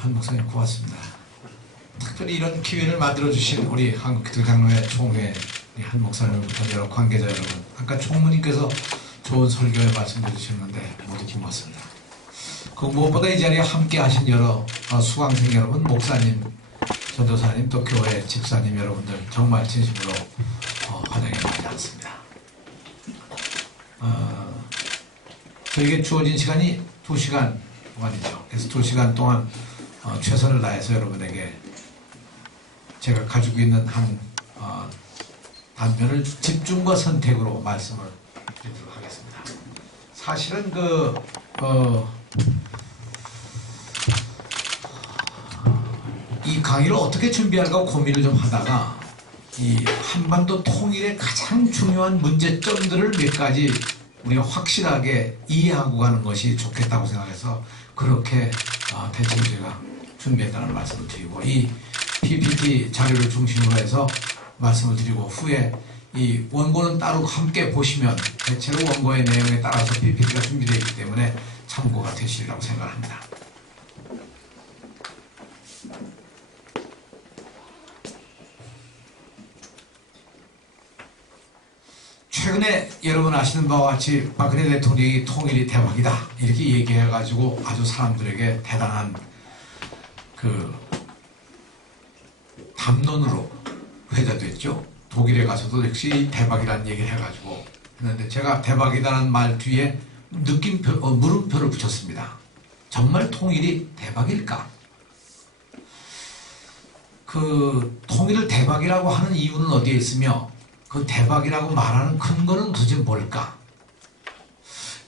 한 목사님 고맙습니다. 특별히 이런 기회를 만들어주신 우리 한국기독교장로회 총회 한 목사님부터 여러 관계자 여러분, 아까 총무님께서 좋은 설교에 말씀해 주셨는데 모두 고맙습니다. 그 무엇보다 이 자리에 함께 하신 여러 수강생 여러분, 목사님, 전도사님, 또 교회 집사님 여러분들 정말 진심으로 환영해 드리지 않습니다. 저에게 주어진 시간이 2시간 동안이죠. 그래서 2시간 동안 최선을 다해서 여러분에게 제가 가지고 있는 한 단편을 집중과 선택으로 말씀을 드리도록 하겠습니다. 사실은 이 강의를 어떻게 준비할까 고민을 좀 하다가 이 한반도 통일의 가장 중요한 문제점들을 몇 가지 우리가 확실하게 이해하고 가는 것이 좋겠다고 생각해서 그렇게 대체로 제가 준비했다는 말씀을 드리고, 이 PPT 자료를 중심으로 해서 말씀을 드리고, 후에 이 원고는 따로 함께 보시면 대체로 원고의 내용에 따라서 PPT가 준비되어 있기 때문에 참고가 되시리라고 생각합니다. 최근에 여러분 아시는 바와 같이 박근혜 대통령이 통일이 대박이다 이렇게 얘기해가지고 아주 사람들에게 대단한 담론으로 회자됐죠. 독일에 가서도 역시 대박이라는 얘기를 해가지고 했는데, 제가 대박이라는 말 뒤에 물음표를 붙였습니다. 정말 통일이 대박일까? 그 통일을 대박이라고 하는 이유는 어디에 있으며 그 대박이라고 말하는 근거는 도대체 뭘까?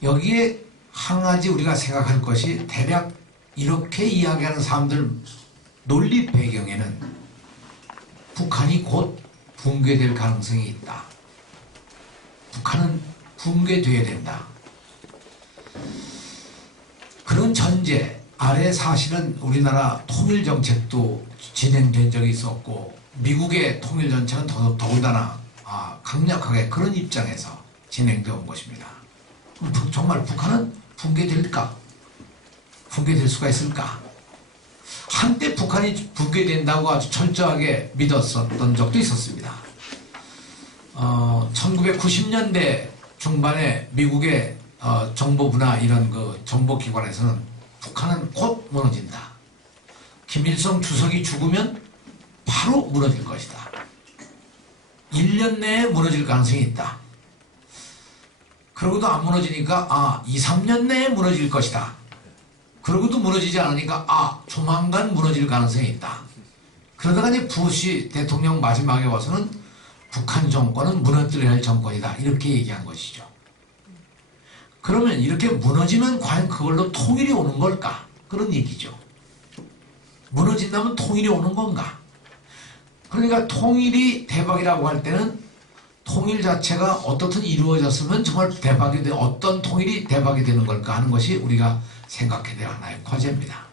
여기에 한 가지 우리가 생각할 것이, 대략 이렇게 이야기하는 사람들 논리 배경에는 북한이 곧 붕괴될 가능성이 있다. 북한은 붕괴돼야 된다. 그런 전제 아래 사실은 우리나라 통일 정책도 진행된 적이 있었고, 미국의 통일 정책은 더군다나 강력하게 그런 입장에서 진행되어 온 것입니다. 정말 북한은 붕괴될까? 붕괴될 수가 있을까? 한때 북한이 붕괴된다고 아주 철저하게 믿었었던 적도 있었습니다. 1990년대 중반에 미국의 정보부나 이런 정보기관에서는 북한은 곧 무너진다. 김일성 주석이 죽으면 바로 무너질 것이다. 1년 내에 무너질 가능성이 있다. 그러고도 안 무너지니까 2, 3년 내에 무너질 것이다. 그러고도 무너지지 않으니까 조만간 무너질 가능성이 있다. 그러다가 이제 부시 대통령 마지막에 와서는 북한 정권은 무너뜨려야 할 정권이다 이렇게 얘기한 것이죠. 그러면 이렇게 무너지면 과연 그걸로 통일이 오는 걸까? 그런 얘기죠. 무너진다면 통일이 오는 건가? 그러니까 통일이 대박이라고 할 때는 통일 자체가 어떻든 이루어졌으면 정말 대박이 어떤 통일이 대박이 되는 걸까 하는 것이 우리가 생각해야 될 하나의 과제입니다.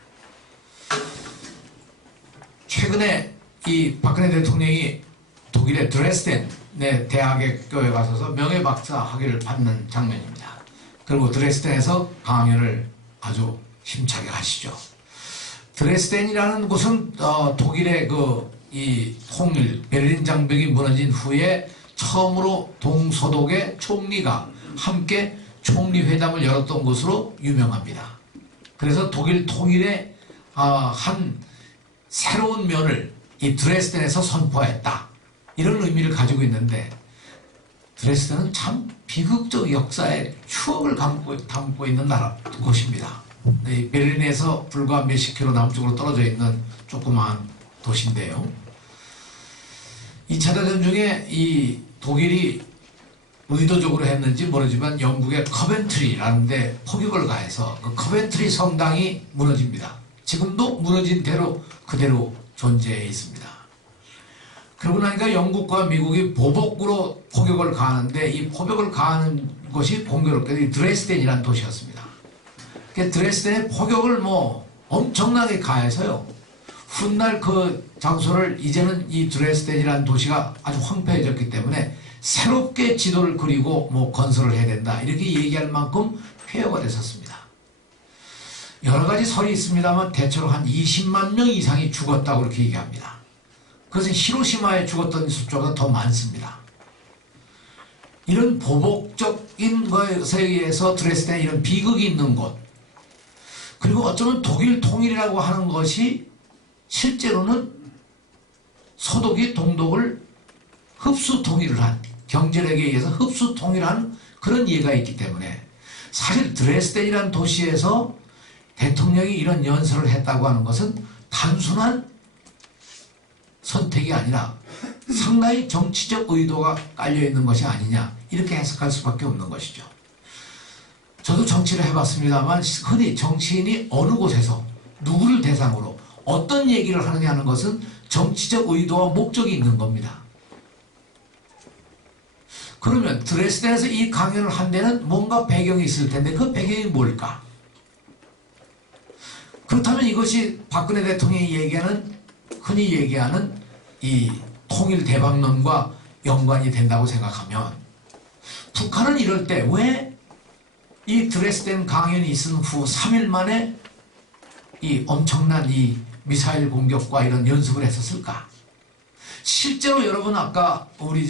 최근에 이 박근혜 대통령이 독일의 드레스덴의 대학에 가서서 명예박사 학위를 받는 장면입니다. 그리고 드레스덴에서 강연을 아주 힘차게 하시죠. 드레스덴이라는 곳은 독일의 이 통일, 베를린 장벽이 무너진 후에 처음으로 동서독의 총리가 함께 총리회담을 열었던 곳으로 유명합니다. 그래서 독일 통일의 한 새로운 면을 이 드레스덴에서 선포했다. 이런 의미를 가지고 있는데, 드레스덴은 참 비극적 역사의 추억을 담고 있는 곳입니다. 이 베를린에서 불과 몇십 킬로 남쪽으로 떨어져 있는 조그마한 도시인데요. 2차 대전 중에 이 독일이 의도적으로 했는지 모르지만 영국의 커벤트리라는 데 포격을 가해서 그 커벤트리 성당이 무너집니다. 지금도 무너진 대로 그대로 존재해 있습니다. 그러고 나니까 영국과 미국이 보복으로 포격을 가하는데, 이 포격을 가하는 것이 공교롭게도 드레스덴이라는 도시였습니다. 드레스덴의 포격을 엄청나게 가해서요, 훗날 그 장소를 이제는 이 드레스덴이라는 도시가 아주 황폐해졌기 때문에 새롭게 지도를 그리고 건설을 해야 된다 이렇게 얘기할 만큼 폐허가 됐었습니다. 여러 가지 설이 있습니다만 대체로 한 20만 명 이상이 죽었다고 그렇게 얘기합니다. 그것은 히로시마에 죽었던 숫자보다 더 많습니다. 이런 보복적인 것에 의해서 드레스덴에 이런 비극이 있는 곳, 그리고 어쩌면 독일 통일이라고 하는 것이 실제로는 서독이 동독을 흡수 통일을 한, 경제력에 의해서 흡수 통일한 그런 예가 있기 때문에 사실 드레스덴이라는 도시에서 대통령이 이런 연설을 했다고 하는 것은 단순한 선택이 아니라 상당히 정치적 의도가 깔려있는 것이 아니냐, 이렇게 해석할 수밖에 없는 것이죠. 저도 정치를 해봤습니다만 흔히 정치인이 어느 곳에서 누구를 대상으로 어떤 얘기를 하느냐 하는 것은 정치적 의도와 목적이 있는 겁니다. 그러면 드레스덴에서 이 강연을 한 데는 뭔가 배경이 있을 텐데 그 배경이 뭘까? 그렇다면 이것이 박근혜 대통령이 흔히 얘기하는 이 통일 대박론과 연관이 된다고 생각하면, 북한은 이럴 때 왜 이 드레스덴 강연이 있은 후 3일 만에 이 엄청난 이 미사일 공격과 이런 연습을 했었을까? 실제로 여러분 아까 우리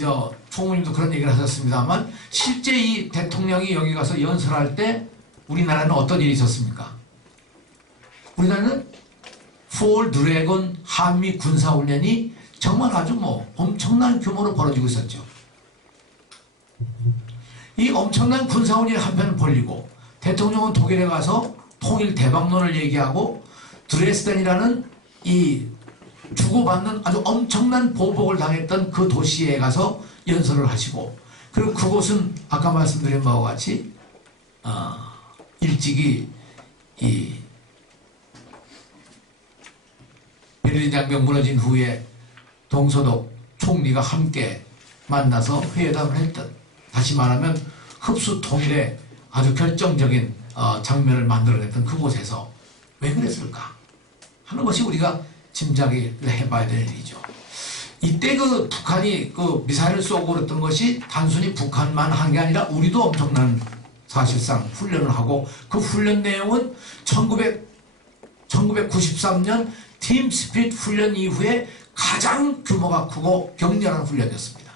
총무님도 그런 얘기를 하셨습니다만, 실제 이 대통령이 여기 가서 연설할 때 우리나라는 어떤 일이 있었습니까? 우리나라는 폴 드래곤 한미 군사훈련이 정말 아주 엄청난 규모로 벌어지고 있었죠. 이 엄청난 군사훈련이 한편을 벌리고 대통령은 독일에 가서 통일 대박론을 얘기하고 드레스덴이라는 이 주고받는 아주 엄청난 보복을 당했던 그 도시에 가서 연설을 하시고, 그리고 그곳은 아까 말씀드린 바와 같이 일찍이 이 베를린 장벽 무너진 후에 동서독 총리가 함께 만나서 회담을 했던, 다시 말하면 흡수 통일의 아주 결정적인 장면을 만들어냈던 그곳에서 왜 그랬을까 하는 것이 우리가 짐작을 해봐야 될 일이죠. 이때 그 북한이 그 미사일을 쏘고 그랬던 것이 단순히 북한만 한 게 아니라 우리도 엄청난 사실상 훈련을 하고, 그 훈련 내용은 1993년 팀 스피릿 훈련 이후에 가장 규모가 크고 격렬한 훈련이었습니다.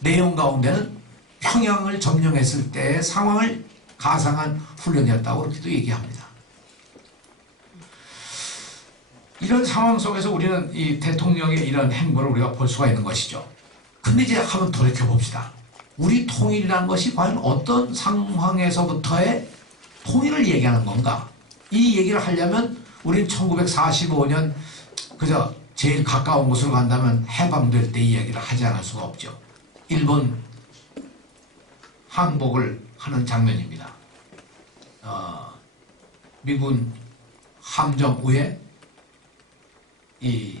내용 가운데는 평양을 점령했을 때의 상황을 가상한 훈련이었다고 그렇게도 얘기합니다. 이런 상황 속에서 우리는 이 대통령의 이런 행보를 우리가 볼 수가 있는 것이죠. 근데 이제 한번 돌이켜봅시다. 우리 통일이라는 것이 과연 어떤 상황에서부터의 통일을 얘기하는 건가? 이 얘기를 하려면 우리는 1945년 그저 제일 가까운 곳으로 간다면 해방될 때 이야기를 하지 않을 수가 없죠. 일본 항복을 하는 장면입니다. 미군 함정 위에 이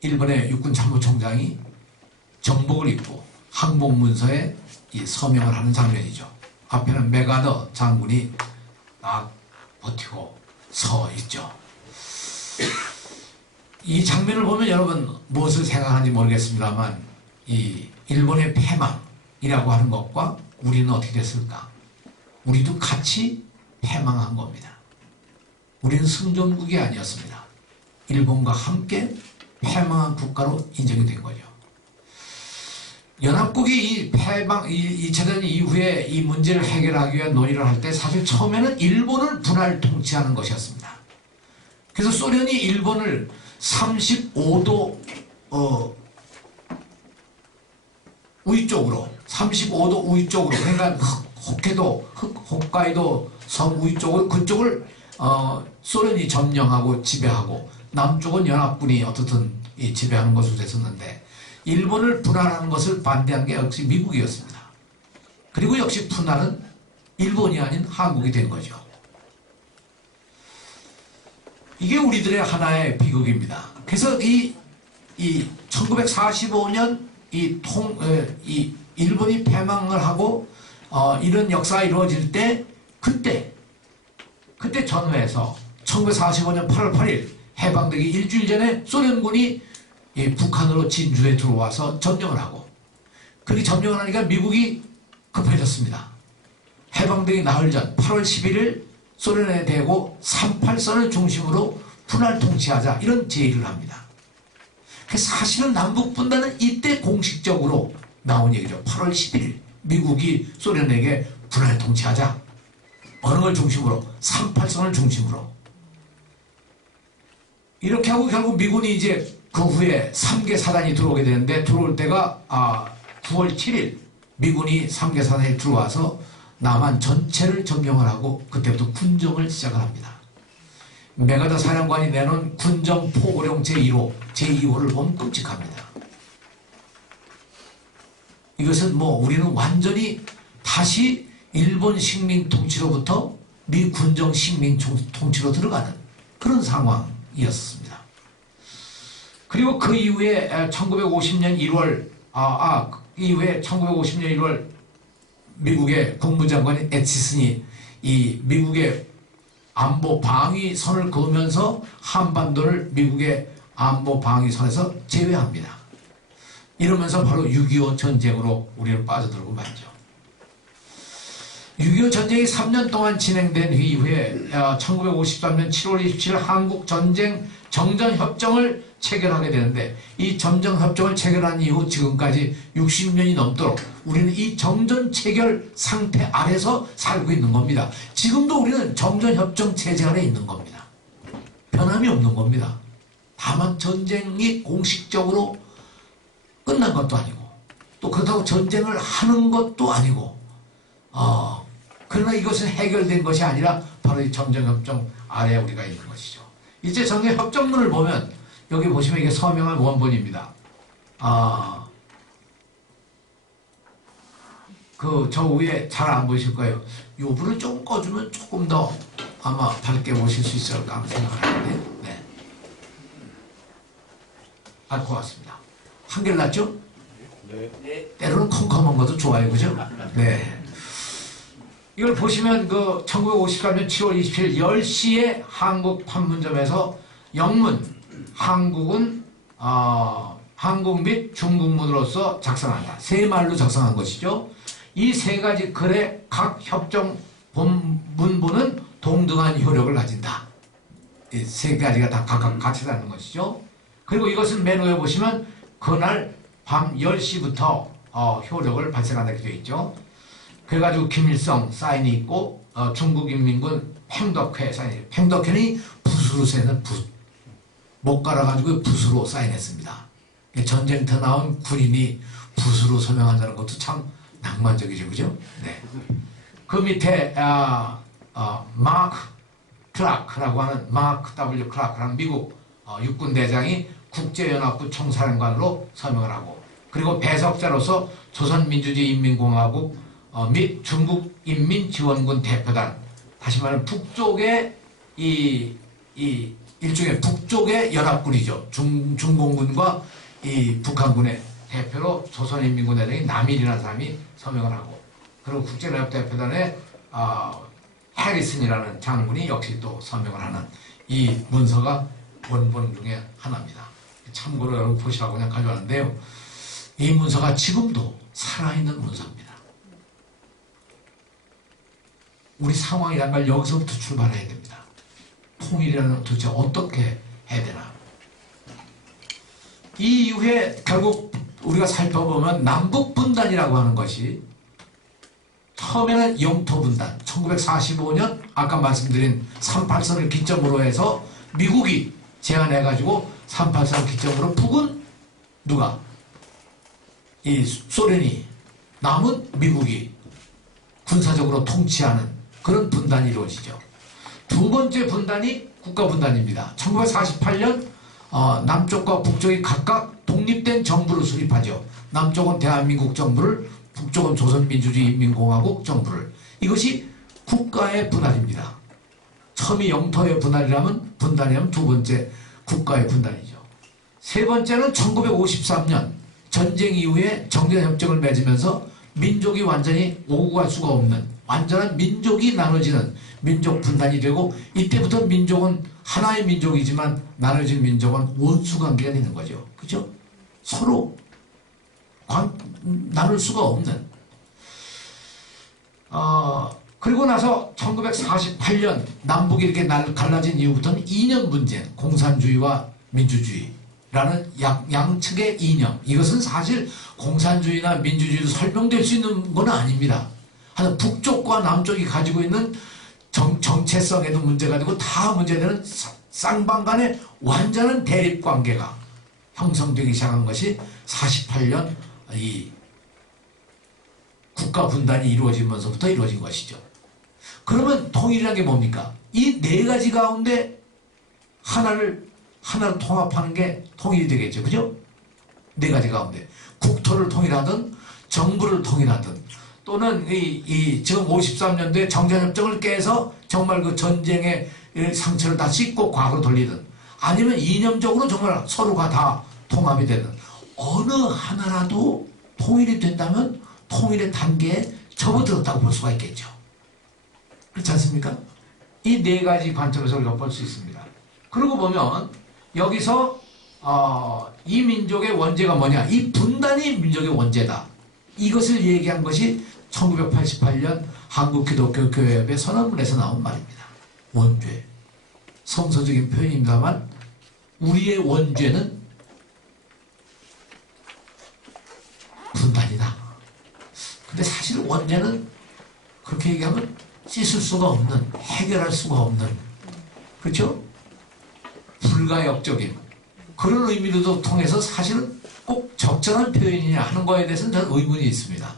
일본의 육군 참모총장이 정복을 입고 항복 문서에 이 서명을 하는 장면이죠. 앞에는 메가더 장군이 딱 버티고 서 있죠. 이 장면을 보면 여러분 무엇을 생각하는지 모르겠습니다만, 이 일본의 패망이라고 하는 것과 우리는 어떻게 됐을까? 우리도 같이 패망한 겁니다. 우리는 승전국이 아니었습니다. 일본과 함께 패망한 국가로 인정이 된 거죠. 연합국이 이 패망, 2차 대전 이후에 이 문제를 해결하기 위한 논의를 할 때 사실 처음에는 일본을 분할 통치하는 것이었습니다. 그래서 소련이 일본을 35도 위쪽으로, 35도 위쪽으로, 그러니까 홋카이도 섬 위쪽으로, 그쪽을 소련이 점령하고 지배하고, 남쪽은 연합군이 어떻든 지배하는 것으로 됐었는데, 일본을 분할하는 것을 반대한 게 역시 미국이었습니다. 그리고 역시 분할은 일본이 아닌 한국이 된 거죠. 이게 우리들의 하나의 비극입니다. 그래서 이 1945년 이 일본이 패망을 하고 이런 역사가 이루어질 때, 그때 전후에서 1945년 8월 8일 해방되기 일주일 전에 소련군이 북한으로 진주에 들어와서 점령을 하고, 그렇게 점령을 하니까 미국이 급해졌습니다. 해방되기 나흘 전 8월 11일 소련에 대고 38선을 중심으로 분할 통치하자 이런 제의를 합니다. 사실은 남북분단은 이때 공식적으로 나온 얘기죠. 8월 11일 미국이 소련에게 분할 통치하자. 어느 걸 중심으로? 38선을 중심으로. 이렇게 하고 결국 미군이 이제 그 후에 3개 사단이 들어오게 되는데 들어올 때가 9월 7일 미군이 3개 사단이 들어와서 남한 전체를 점령을 하고 그때부터 군정을 시작을 합니다. 메가더 사령관이 내놓은 군정 포고령 제1호, 제2호를 보면 끔찍합니다. 이것은 우리는 완전히 다시 일본 식민 통치로부터 미 군정 식민 통치로 들어가는 그런 상황이었습니다. 그리고 그 이후에 1950년 1월 이후에 1950년 1월 미국의 국무장관인 애치슨이 이 미국의 안보 방위선을 그으면서 한반도를 미국의 안보 방위선에서 제외합니다. 이러면서 바로 6.25 전쟁으로 우리는 빠져들고 말죠. 6.25 전쟁이 3년 동안 진행된 이후에 1953년 7월 27일 한국 전쟁 정전협정을 체결하게 되는데 이 정전협정을 체결한 이후 지금까지 60년이 넘도록 우리는 이 정전 체결 상태 아래서 살고 있는 겁니다. 지금도 우리는 정전협정 체제 아래 있는 겁니다. 변함이 없는 겁니다. 다만 전쟁이 공식적으로 끝난 것도 아니고 또 그렇다고 전쟁을 하는 것도 아니고 그러나 이것은 해결된 것이 아니라 바로 이 정전협정 아래에 우리가 있는 것이죠. 이제 정전협정문을 보면 여기 보시면 이게 서명한 원본입니다. 저 위에 잘 안 보이실 거예요. 요 불을 좀 꺼주면 조금 더 아마 밝게 보실 수 있을까 하는 생각을 하는데, 네. 고맙습니다. 한결 낫죠? 네. 때로는 컴컴한 것도 좋아요, 그죠? 네. 이걸 보시면 1953년 7월 27일 10시에 한국 판문점에서 영문 한국은 한국 및 중국문으로서 작성한다. 세 말로 작성한 것이죠. 이 세 가지 글의 각 협정 문부는 동등한 효력을 가진다. 이 세 가지가 다 각각 같이 다는 것이죠. 그리고 이것은 맨 위에 보시면 그날 밤 10시부터 효력을 발생한다 이렇게 되어 있죠. 그래가지고 김일성 사인이 있고 중국인민군 팽덕회 사인이, 팽덕회는 붓으로 쓰는 붓, 못 갈아가지고 붓으로 사인했습니다. 전쟁터 나온 군인이 붓으로 서명한다는 것도 참 낭만적이죠, 그죠? 네. 그 밑에 마크 클라크라고 하는 마크 W 클라크라는 미국 육군 대장이 국제연합부 총사령관으로 서명을 하고, 그리고 배석자로서 조선민주주의인민공화국 및 중국인민지원군 대표단, 다시 말하면 북쪽의 일종의 북쪽의 연합군이죠. 중공군과 이 북한군의 대표로 조선인민군 대장인 남일이라는 사람이 서명을 하고, 그리고 국제연합대표단의 해리슨이라는 장군이 역시 또 서명을 하는 이 문서가 원본 중에 하나입니다. 참고로 여러분 보시라고 그냥 가져왔는데요. 이 문서가 지금도 살아있는 문서입니다. 우리 상황이란 걸 여기서부터 출발해야 됩니다. 통일이라는 도대체 어떻게 해야 되나. 이 이후에 결국 우리가 살펴보면 남북분단이라고 하는 것이 처음에는 영토분단, 1945년 아까 말씀드린 38선을 기점으로 해서 미국이 제안해가지고 38선 기점으로 북은 누가? 이 소련이, 남은 미국이 군사적으로 통치하는 그런 분단이 이루어지죠. 두 번째 분단이 국가분단입니다. 1948년 남쪽과 북쪽이 각각 독립된 정부를 수립하죠. 남쪽은 대한민국 정부를, 북쪽은 조선민주주의인민공화국 정부를. 이것이 국가의 분할입니다. 처음이 영토의 분할이라면 두 번째 국가의 분단이죠. 세 번째는 1953년 전쟁 이후에 정전협정을 맺으면서 민족이 완전히 오고 갈 수가 없는 완전한 민족이 나눠지는 민족 분단이 되고, 이때부터 민족은 하나의 민족이지만 나눠진 민족은 원수관계가 되는 거죠. 그죠? 서로 나눌 수가 없는 그리고 나서 1948년 남북이 이렇게 갈라진 이후부터는 이념 문제, 공산주의와 민주주의라는 양측의 이념. 이것은 사실 공산주의나 민주주의로 설명될 수 있는 건 아닙니다. 하여튼 북쪽과 남쪽이 가지고 있는 정체성에도 문제가 되고 다 문제되는 쌍방 간의 완전한 대립관계가 형성되기 시작한 것이 48년 이 국가 분단이 이루어지면서부터 이루어진 것이죠. 그러면 통일이라는 게 뭡니까? 이 네 가지 가운데 하나로 통합하는 게 통일이 되겠죠. 그죠? 네 가지 가운데. 국토를 통일하든, 정부를 통일하든, 또는 지금 53년도에 정전협정을 깨서 정말 그 전쟁의 상처를 다 씻고 과거로 돌리든, 아니면 이념적으로 정말 서로가 다 통합이 되든, 어느 하나라도 통일이 된다면 통일의 단계에 접어들었다고 볼 수가 있겠죠. 그렇지 않습니까? 이 네 가지 관점에서 우리가 볼 수 있습니다. 그러고 보면 여기서 이 민족의 원죄가 뭐냐? 이 분단이 민족의 원죄다. 이것을 얘기한 것이 1988년 한국기독교교회협의 선언문에서 나온 말입니다. 원죄. 성서적인 표현입니다만 우리의 원죄는 분단이다. 근데 사실 원죄는 그렇게 얘기하면 씻을 수가 없는, 해결할 수가 없는, 그렇죠? 불가역적인 그런 의미로도 통해서 사실은 꼭 적절한 표현이냐 하는 거에 대해서는 저는 의문이 있습니다.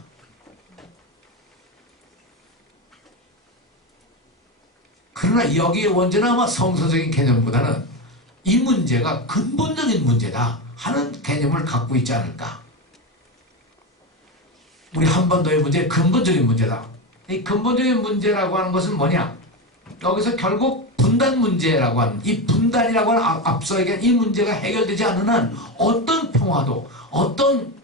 그러나 여기에 원죄는 아마 성서적인 개념보다는 이 문제가 근본적인 문제다 하는 개념을 갖고 있지 않을까. 우리 한반도의 문제, 근본적인 문제다. 이 근본적인 문제라고 하는 것은 뭐냐? 여기서 결국 분단 문제라고 하는, 이 분단이라고 하는 앞서 얘기한 이 문제가 해결되지 않는 한 어떤 평화도, 어떤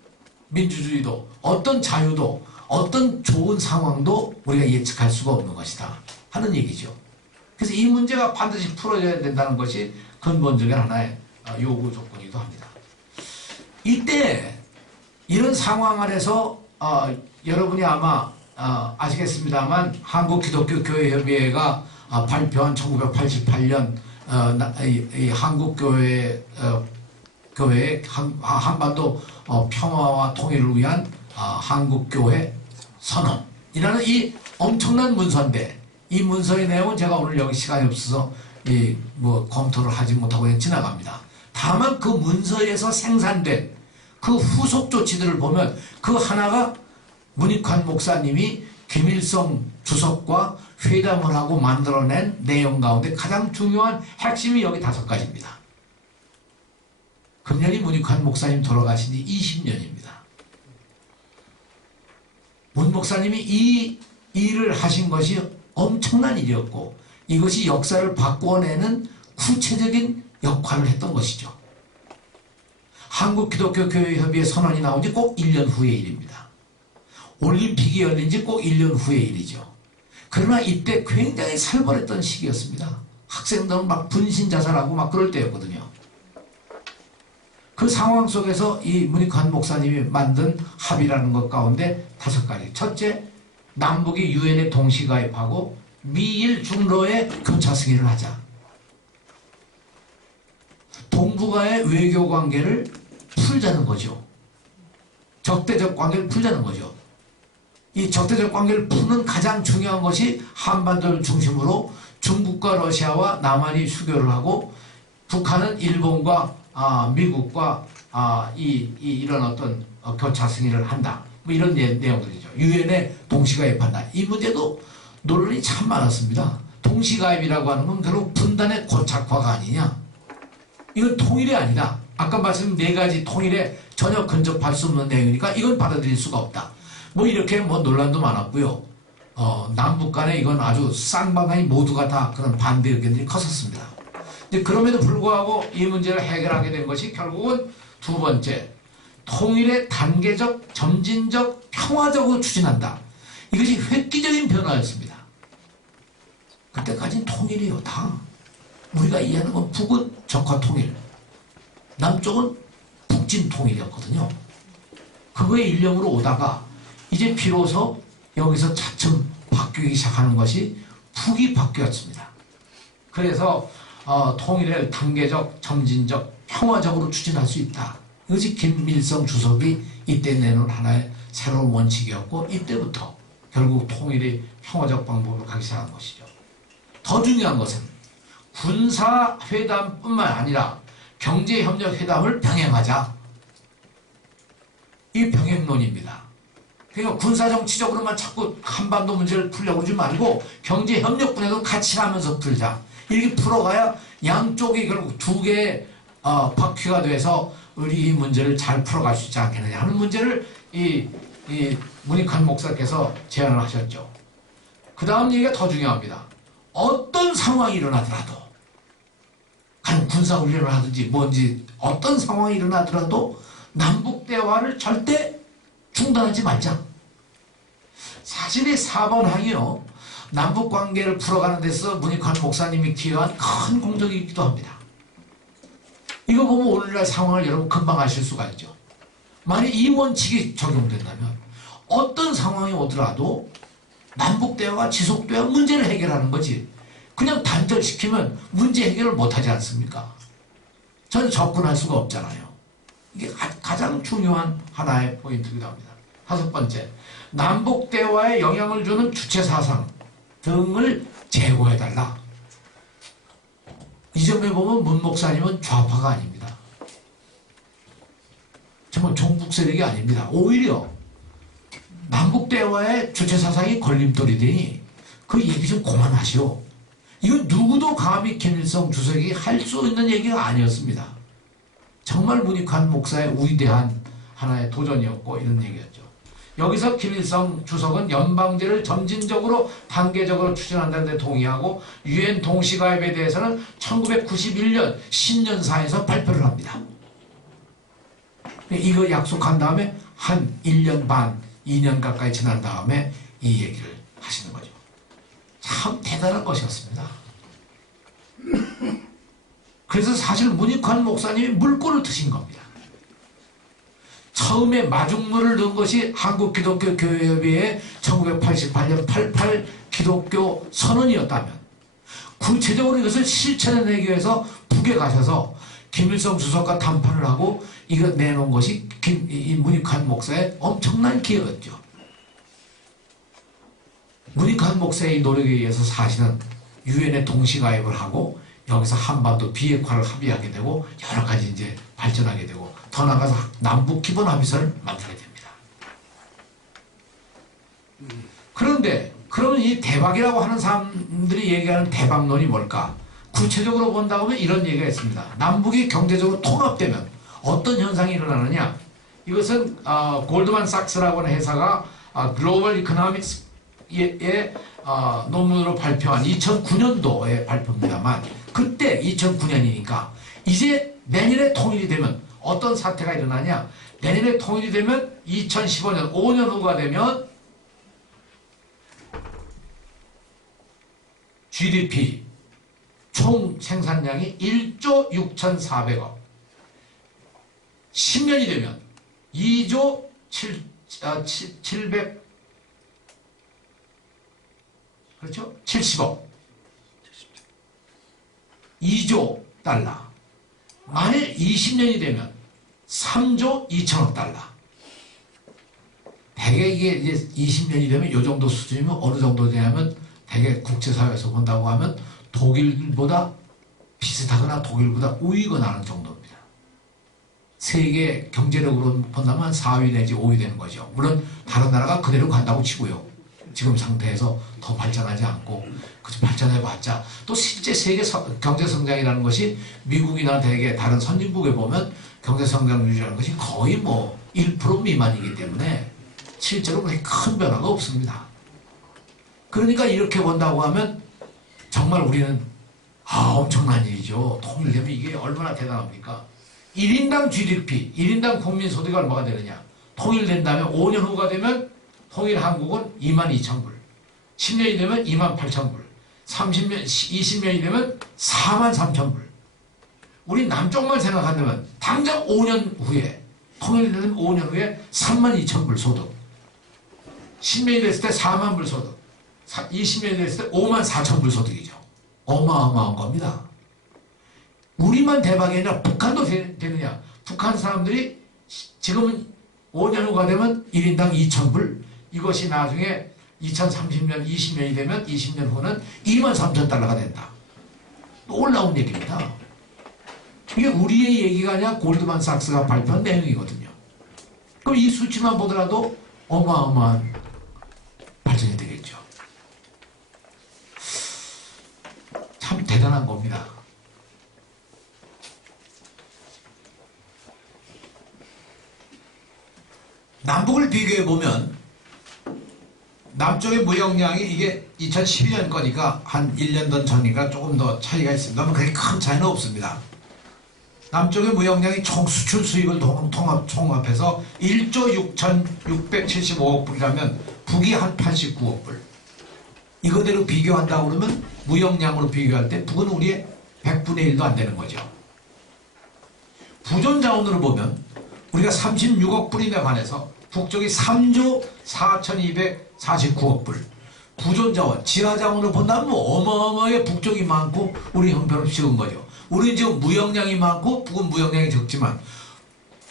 민주주의도, 어떤 자유도, 어떤 좋은 상황도 우리가 예측할 수가 없는 것이다 하는 얘기죠. 그래서 이 문제가 반드시 풀어져야 된다는 것이 근본적인 하나의 요구 조건이기도 합니다. 이때 이런 상황 안에서 여러분이 아마 아시겠습니다만 한국기독교교회협의회가 발표한 1988년 한국교회 한반도 평화와 통일을 위한 한국교회 선언이라는 이 엄청난 문서인데, 이 문서의 내용은 제가 오늘 여기 시간이 없어서 검토를 하지 못하고 그냥 지나갑니다. 다만 그 문서에서 생산된 그 후속 조치들을 보면 그 하나가 문익환 목사님이 김일성 주석과 회담을 하고 만들어낸 내용 가운데 가장 중요한 핵심이 여기 5가지입니다. 금년이 문익환 목사님 돌아가신 지 20년입니다. 문 목사님이 이 일을 하신 것이 엄청난 일이었고 이것이 역사를 바꾸어내는 구체적인 역할을 했던 것이죠. 한국기독교교회협의회 선언이 나온 지 꼭 1년 후의 일입니다. 올림픽이 열린 지 꼭 1년 후의 일이죠. 그러나 이때 굉장히 살벌했던 시기였습니다. 학생들은 막 분신자살하고 막 그럴 때였거든요. 그 상황 속에서 이 문익환 목사님이 만든 합의라는 것 가운데 5가지. 첫째, 남북이 유엔에 동시 가입하고 미일 중러의 교차 승인을 하자. 동북아의 외교 관계를 풀자는 거죠. 적대적 관계를 풀자는 거죠. 이 적대적 관계를 푸는 가장 중요한 것이 한반도를 중심으로 중국과 러시아와 남한이 수교를 하고 북한은 일본과 미국과 이런 어떤 교차 승인을 한다. 뭐 이런 내용들이죠. 유엔에 동시가입한다. 이 문제도 논란이 참 많았습니다. 동시가입이라고 하는 건 결국 분단의 고착화가 아니냐. 이건 통일이 아니다. 아까 말씀드린 4가지 통일에 전혀 근접할 수 없는 내용이니까 이건 받아들일 수가 없다. 뭐 이렇게 논란도 많았고요. 남북 간에 이건 아주 쌍방간이 모두가 다 그런 반대 의견들이 컸었습니다. 근데 그럼에도 불구하고 이 문제를 해결하게 된 것이 결국은 2번째, 통일의 단계적, 점진적, 평화적으로 추진한다. 이것이 획기적인 변화였습니다. 그때까지는 통일이요, 다. 우리가 이해하는 건 북은 적화 통일, 남쪽은 북진 통일이었거든요. 그거의 일념으로 오다가 이제 비로소 여기서 차츰 바뀌기 시작하는 것이 북이 바뀌었습니다. 그래서 통일을 단계적, 점진적, 평화적으로 추진할 수 있다. 이것이 김일성 주석이 이때 내놓은 하나의 새로운 원칙이었고 이때부터 결국 통일이 평화적 방법으로 가기 시작한 것이죠. 더 중요한 것은 군사회담뿐만 아니라 경제협력회담을 병행하자. 이 병행론입니다. 그러니까 군사정치적으로만 자꾸 한반도 문제를 풀려고 그러지 말고 경제협력 분야도 같이 하면서 풀자. 이렇게 풀어가야 양쪽이 결국 두 개의 바퀴가 돼서 우리 이 문제를 잘 풀어갈 수 있지 않겠느냐 하는 문제를 이 문익환 목사께서 제안을 하셨죠. 그 다음 얘기가 더 중요합니다. 어떤 상황이 일어나더라도 간 군사훈련을 하든지 뭔지 어떤 상황이 일어나더라도 남북대화를 절대 중단하지 말자. 사실 이 4번 항이요, 남북관계를 풀어가는 데서 문익환 목사님이 기여한 큰 공적이 있기도 합니다. 이거 보면 오늘날 상황을 여러분 금방 아실 수가 있죠. 만약 이 원칙이 적용된다면 어떤 상황이 오더라도 남북대화가 지속돼야 문제를 해결하는 거지, 그냥 단절시키면 문제 해결을 못하지 않습니까? 저는 접근할 수가 없잖아요. 이게 가장 중요한 하나의 포인트이기도 합니다. 5번째, 남북대화에 영향을 주는 주체사상 등을 제고해달라. 이 점에 보면 문 목사님은 좌파가 아닙니다. 정말 종북 세력이 아닙니다. 오히려 남북대화의 주체사상이 걸림돌이 되니 그 얘기 좀 그만하시오. 이건 누구도 감히 김일성 주석이 할 수 있는 얘기가 아니었습니다. 정말 문익환 목사의 위대한 하나의 도전이었고 이런 얘기였죠. 여기서 김일성 주석은 연방제를 점진적으로 단계적으로 추진한다는 데 동의하고 유엔 동시가입에 대해서는 1991년 신년사에서 발표를 합니다. 이거 약속한 다음에 한 1년 반, 2년 가까이 지난 다음에 이 얘기를 하시는 거죠. 참 대단한 것이었습니다. 그래서 사실 문익환 목사님이 물꼬를 트신 겁니다. 처음에 마중물을 넣은 것이 한국기독교교회협의회 1988년 88 기독교 선언이었다면 구체적으로 이것을 실천해내기 위해서 북에 가셔서 김일성 주석과 담판을 하고 이거 내놓은 것이 이 문익환 목사의 엄청난 기여였죠. 문익환 목사의 노력에 의해서 사실은 유엔에 동시가입을 하고 여기서 한반도 비핵화를 합의하게 되고 여러 가지 이제 발전하게 되고 더 나아가서 남북 기본 합의서를 만들게 됩니다. 그런데 그러면 이 대박이라고 하는 사람들이 얘기하는 대박론이 뭘까? 구체적으로 본다고 하면 이런 얘기가 있습니다. 남북이 경제적으로 통합되면 어떤 현상이 일어나느냐? 이것은 골드만삭스라고 하는 회사가 글로벌 이코노믹스의 논문으로 발표한 2009년도에 발표입니다만 그때 2009년이니까 이제 내년에 통일이 되면 어떤 사태가 일어나냐? 내년에 통일이 되면 2015년 5년 후가 되면 GDP 총 생산량이 1조 6,400억 10년이 되면 2조 700 그렇죠? 70억 2조 달러 만일 20년이 되면 3조 2천억 달러 대개 이게 이제 20년이 되면 이 정도 수준이면 어느 정도 되냐면 대개 국제사회에서 본다고 하면 독일보다 비슷하거나 독일보다 우위가 하는 정도입니다. 세계 경제력으로 본다면 4위 내지 5위 되는 거죠. 물론 다른 나라가 그대로 간다고 치고요. 지금 상태에서 더 발전하지 않고 발전해봤자 또 실제 세계 경제성장이라는 것이 미국이나 대개 다른 선진국에 보면 경제성장률이라는 것이 거의 뭐 1% 미만이기 때문에 실제로 그렇게 큰 변화가 없습니다. 그러니까 이렇게 본다고 하면 정말 우리는 엄청난 일이죠. 통일되면 이게 얼마나 대단합니까? 1인당 GDP, 1인당 국민소득이 얼마가 되느냐? 통일된다면 5년 후가 되면 통일 한국은 22,000불, 10년이 되면 28,000불, 30년, 20년이 되면 43,000불. 우리 남쪽만 생각한다면 당장 5년 후에, 통일되면 5년 후에 32,000불 소득, 10년이 됐을 때 4만 불 소득, 20년이 됐을 때 5만 4천 불 소득이죠. 어마어마한 겁니다. 우리만 대박이 아니라 북한도 되느냐. 북한 사람들이 지금은 5년 후가 되면 1인당 2천 불, 이것이 나중에 2030년 20년이 되면 20년 후는 2만 3천 달러가 된다. 놀라운 얘기입니다. 이게 우리의 얘기가 아니라 골드만삭스가 발표한 내용이거든요. 그럼 이 수치만 보더라도 어마어마한 발전이 되겠죠. 참 대단한 겁니다. 남북을 비교해 보면 남쪽의 무역량이 이게 2012년 거니까 한 1년 전이니까 조금 더 차이가 있습니다. 그렇게 큰 차이는 없습니다. 남쪽의 무역량이 총 수출 수입을 총합해서 1조 6,675억 불이라면 북이 한 89억 불. 이거대로 비교한다고 그러면 무역량으로 비교할 때 북은 우리의 100분의 1도 안 되는 거죠. 부존자원으로 보면 우리가 36억 불인에 반해서 북쪽이 3조 4,249억 불. 부존자원, 지하자원으로 본다면 뭐 어마어마하게 북쪽이 많고 우리 형편없이 적은 거죠. 우리는 지금 무역량이 많고 북은 무역량이 적지만,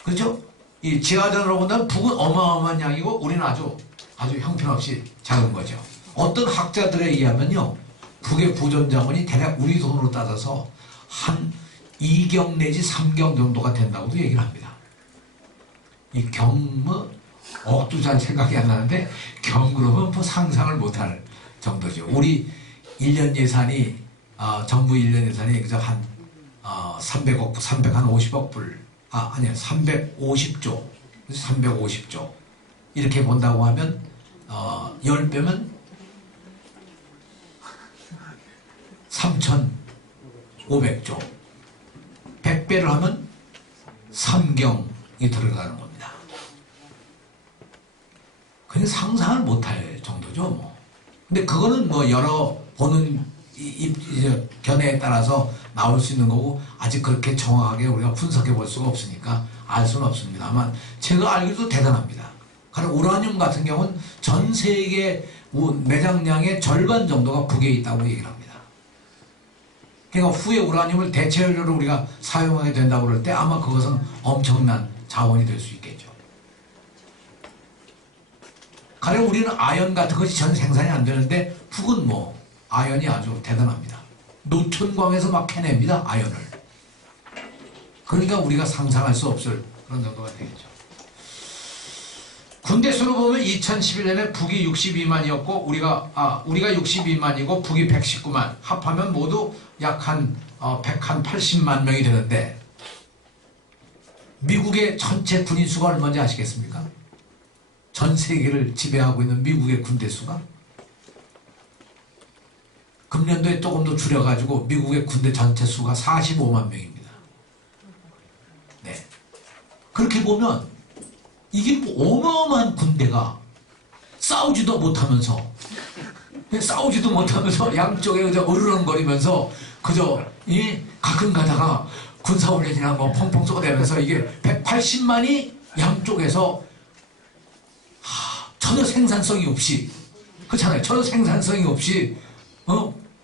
그렇죠? 이 지하자원으로 본다면 북은 어마어마한 양이고 우리는 아주 형편없이 작은 거죠. 어떤 학자들에 의하면요, 북의 부존자원이 대략 우리 돈으로 따져서 한 2경 내지 3경 정도가 된다고도 얘기를 합니다. 이 억도 잘 생각이 안 나는데 그러면 뭐 상상을 못할 정도죠. 우리 1년 예산이 정부 1년 예산이 그저 한 300억, 350억 불, 아니야 350조, 350조 이렇게 본다고 하면 10배면 3,500조, 100배를 하면 3경이 들어가는 겁니다. 그냥 상상을 못할 정도죠, 뭐. 근데 그거는 뭐 여러 보는 견해에 따라서 나올 수 있는 거고, 아직 그렇게 정확하게 우리가 분석해 볼 수가 없으니까 알 수는 없습니다만, 제가 알기로도 대단합니다. 가령 우라늄 같은 경우는 전 세계 매장량의 절반 정도가 북에 있다고 얘기를 합니다. 그러니까 후에 우라늄을 대체 연료로 우리가 사용하게 된다고 그럴 때 아마 그것은 엄청난 자원이 될 수 있겠죠. 가령 우리는 아연 같은 것이 전 생산이 안 되는데 북은 뭐 아연이 아주 대단합니다. 노천광에서 막 캐냅니다, 아연을. 그러니까 우리가 상상할 수 없을 그런 정도가 되겠죠. 군대 수로 보면 2011년에 북이 62만이었고 우리가 62만이고 북이 119만, 합하면 모두 약 한 180만 명이 되는데, 미국의 전체 군인 수가 얼마인지 아시겠습니까? 전 세계를 지배하고 있는 미국의 군대 수가 금년도에 조금 더 줄여가지고 미국의 군대 전체 수가 45만 명입니다. 네. 그렇게 보면 이게 뭐 어마어마한 군대가 싸우지도 못하면서 양쪽에 그저 으르렁거리면서 그저 가끔 가다가 군사훈련이나 뭐 펑펑 쏘대면서 이게 180만이 양쪽에서 전혀 생산성이 없이, 그렇잖아요. 전혀 생산성이 없이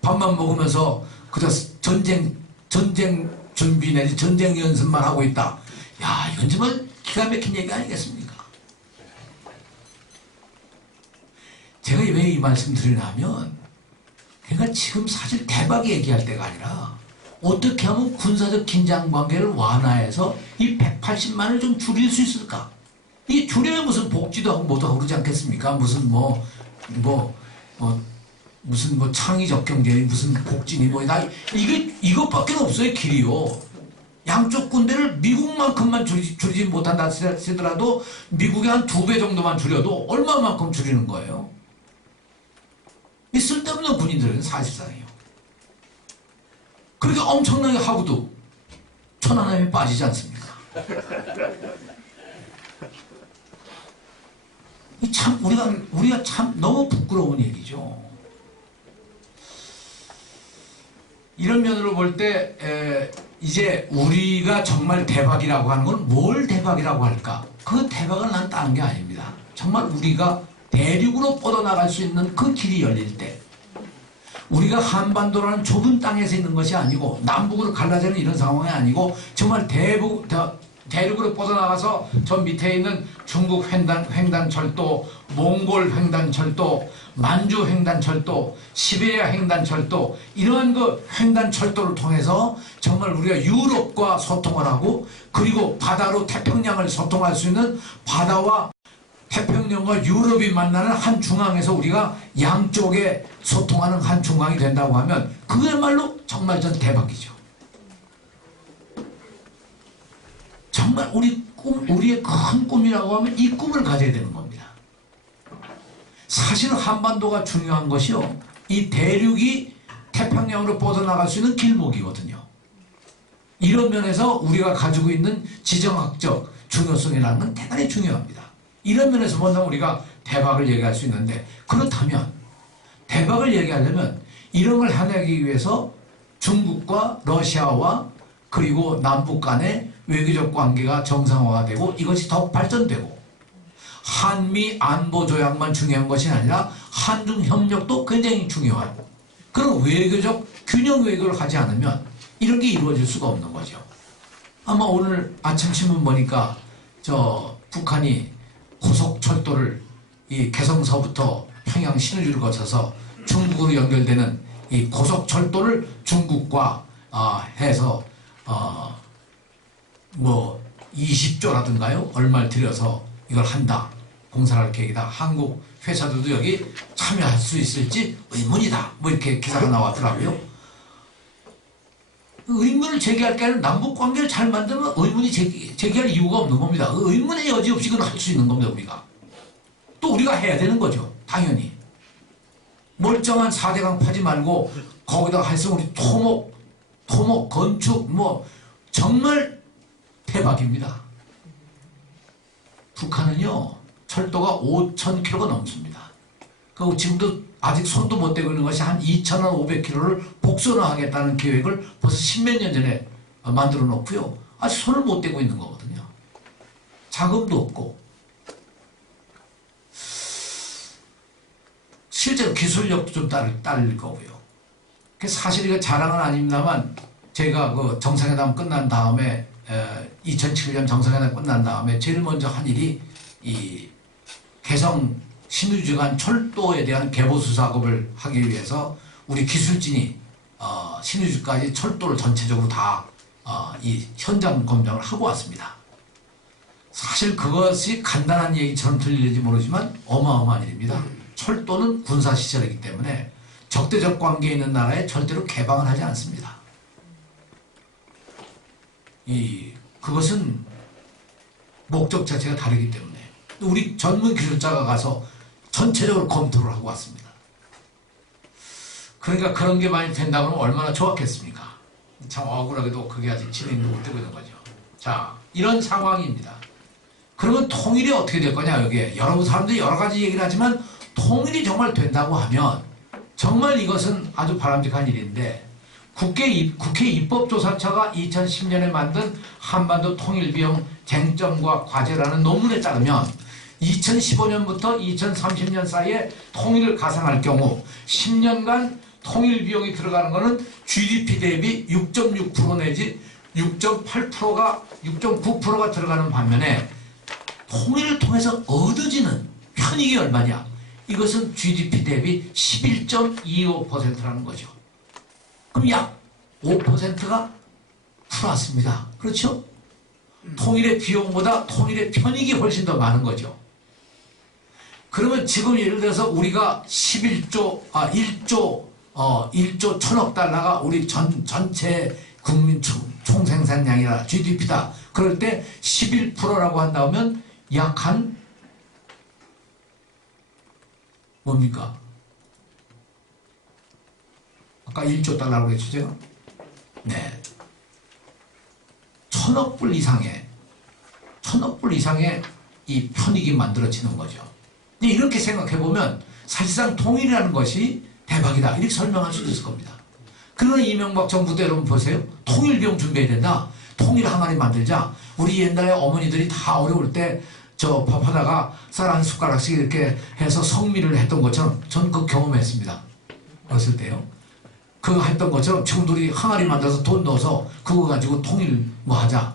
밥만 먹으면서 그저 전쟁 준비 내지 전쟁 연습만 하고 있다. 야, 이건 정말 기가 막힌 얘기 아니겠습니까? 제가 왜 이 말씀 드리냐면, 그러니까 지금 사실 대박 얘기할 때가 아니라 어떻게 하면 군사적 긴장 관계를 완화해서 이 180만을 좀 줄일 수 있을까? 이 줄이면 무슨 복지도 하고 뭐도 하고 그러지 않겠습니까? 무슨 무슨 창의적 경제니 무슨 복지니 이것밖에 없어요, 길이요. 양쪽 군대를 미국만큼만 줄이지 못한다 하더라도 미국의 한 2배 정도만 줄여도 얼마만큼 줄이는 거예요? 이 쓸데없는 군인들은 사실상이요. 그렇게 엄청나게 하고도 천안함이 빠지지 않습니까? 참 우리가 참 너무 부끄러운 얘기죠. 이런 면으로 볼 때 이제 우리가 정말 대박이라고 하는 건 뭘 대박이라고 할까? 그 대박은 난 다른 게 아닙니다. 정말 우리가 대륙으로 뻗어나갈 수 있는 그 길이 열릴 때 우리가 한반도라는 좁은 땅에서 있는 것이 아니고 남북으로 갈라지는 이런 상황이 아니고 정말 대륙으로 뻗어나가서 저 밑에 있는 중국 횡단철도, 몽골 횡단철도, 만주 횡단철도, 시베리아 횡단철도 이러한 그 횡단철도를 통해서 정말 우리가 유럽과 소통을 하고 그리고 바다로 태평양을 소통할 수 있는 바다와 태평양과 유럽이 만나는 한 중앙에서 우리가 양쪽에 소통하는 한 중앙이 된다고 하면 그야말로 정말 전 대박이죠. 정말 우리의 큰 꿈이라고 하면 이 꿈을 가져야 되는 겁니다. 사실은 한반도가 중요한 것이요. 이 대륙이 태평양으로 뻗어나갈 수 있는 길목이거든요. 이런 면에서 우리가 가지고 있는 지정학적 중요성이라는 건 대단히 중요합니다. 이런 면에서 본다면 우리가 대박을 얘기할 수 있는데 그렇다면 대박을 얘기하려면 이런 걸 해내기 위해서 중국과 러시아와 그리고 남북 간의 외교적 관계가 정상화가 되고 이것이 더 발전되고 한미 안보 조약만 중요한 것이 아니라 한중 협력도 굉장히 중요한 그런 외교적 균형 외교를 하지 않으면 이런 게 이루어질 수가 없는 거죠. 아마 오늘 아침 신문 보니까 북한이 고속철도를 이 개성서부터 평양 신의주를 거쳐서 중국으로 연결되는 이 고속철도를 중국과 해서 20조라든가요? 얼마를 들여서 이걸 한다. 공사를 할 계획이다. 한국 회사들도 여기 참여할 수 있을지 의문이다. 이렇게 기사가 나왔더라고요. 의문을 제기할 게 아니라 남북관계를 잘 만들면 의문이 제기할 이유가 없는 겁니다. 의문의 여지 없이 그건 할 수 있는 겁니다. 우리가. 또 우리가 해야 되는 거죠. 당연히. 멀쩡한 4대강 파지 말고 거기다가 할수 우리 토목, 건축 정말 대박입니다. 북한은요 철도가 5,000km가 넘습니다. 그리고 지금도 아직 손도 못 대고 있는 것이 한 2,500km를 복선화하겠다는 계획을 벌써 10몇 년 전에 만들어 놓고요. 아직 손을 못 대고 있는 거거든요. 자금도 없고 실제로 기술력도 좀 딸릴 거고요. 사실 이거 자랑은 아닙니다만 제가 그 정상회담 끝난 다음에 2007년 정상회담 끝난 다음에 제일 먼저 한 일이 이 개성 신의주 간 철도에 대한 개보수 작업을 하기 위해서 우리 기술진이 신의주까지 철도를 전체적으로 다 이 현장 검증을 하고 왔습니다. 사실 그것이 간단한 얘기처럼 들릴지 모르지만 어마어마한 일입니다. 철도는 군사시설이기 때문에 적대적 관계에 있는 나라에 절대로 개방을 하지 않습니다. 그것은 목적 자체가 다르기 때문에 우리 전문 기술자가 가서 전체적으로 검토를 하고 왔습니다. 그러니까 그런 게 많이 된다면 얼마나 좋았겠습니까? 참 억울하게도 그게 아직 진행도 못 되고 있는 거죠. 자, 이런 상황입니다. 그러면 통일이 어떻게 될 거냐, 여기에. 여러분 사람들이 여러 가지 얘기를 하지만 통일이 정말 된다고 하면 정말 이것은 아주 바람직한 일인데 국회 입법조사처가 2010년에 만든 한반도 통일비용 쟁점과 과제라는 논문에 따르면 2015년부터 2030년 사이에 통일을 가상할 경우 10년간 통일비용이 들어가는 것은 GDP 대비 6.6% 내지 6.9%가 들어가는 반면에 통일을 통해서 얻어지는 편익이 얼마냐? 이것은 GDP 대비 11.25%라는 거죠. 그럼 약 5%가 플러스입니다. 그렇죠? 통일의 비용보다 통일의 편익이 훨씬 더 많은 거죠. 그러면 지금 예를 들어서 우리가 1조 1천억 달러가 우리 전체 국민 총생산량이라 GDP다. 그럴 때 11%라고 한다면 약 한 뭡니까? 아까 1조 달러라고 했죠, 제가? 네. 1,000억 불 이상의 이 편익이 만들어지는 거죠. 근데 이렇게 생각해보면 사실상 통일이라는 것이 대박이다. 이렇게 설명할 수도 있을 겁니다. 그러나 이명박 정부도 여러분 보세요. 통일비용 준비해야 된다. 통일 항아리 만들자. 우리 옛날에 어머니들이 다 어려울 때 저 밥하다가 쌀 한 숟가락씩 이렇게 해서 성미를 했던 것처럼 전 그 경험했습니다. 어렸을 때요. 그거 했던 것처럼 친구들이 항아리 만들어서 돈 넣어서 그거 가지고 통일 뭐 하자.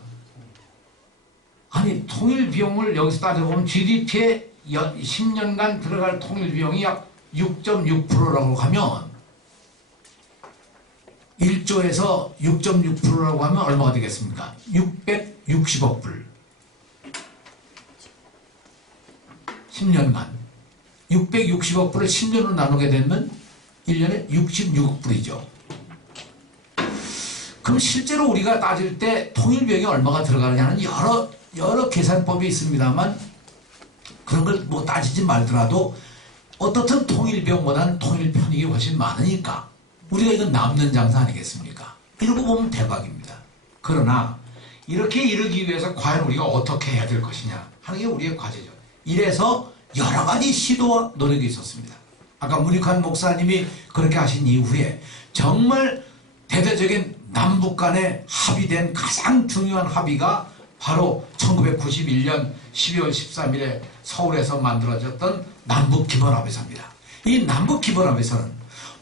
아니 통일 비용을 여기서 따져보면 GDP에 10년간 들어갈 통일 비용이 약 6.6%라고 하면 1조에서 6.6%라고 하면 얼마가 되겠습니까? 660억 불. 10년간 660억 불을 10년으로 나누게 되면 1년에 66억 불이죠. 그럼 실제로 우리가 따질 때 통일비용이 얼마가 들어가느냐는 여러 계산법이 있습니다만 그런 걸 뭐 따지지 말더라도 어떻든 통일비용보다는 통일편익이 훨씬 많으니까 우리가 이건 남는 장사 아니겠습니까? 이러고 보면 대박입니다. 그러나 이렇게 이르기 위해서 과연 우리가 어떻게 해야 될 것이냐 하는 게 우리의 과제죠. 이래서 여러 가지 시도와 노력이 있었습니다. 아까 문익환 목사님이 그렇게 하신 이후에 정말 대대적인 남북 간에 합의된 가장 중요한 합의가 바로 1991년 12월 13일에 서울에서 만들어졌던 남북기본합의서입니다. 이 남북기본합의서는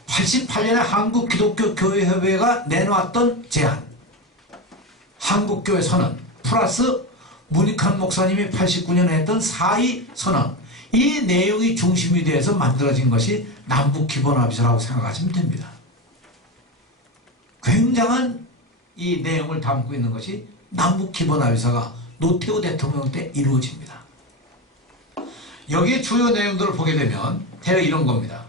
88년에 한국기독교교회협회가 내놓았던 제안, 한국교회 선언 플러스 문익환 목사님이 89년에 했던 4.2 선언, 이 내용이 중심이 되어서 만들어진 것이 남북기본합의서라고 생각하시면 됩니다. 굉장한 이 내용을 담고 있는 것이 남북기본합의서가 노태우 대통령 때 이루어집니다. 여기에 주요 내용들을 보게 되면 대략 이런 겁니다.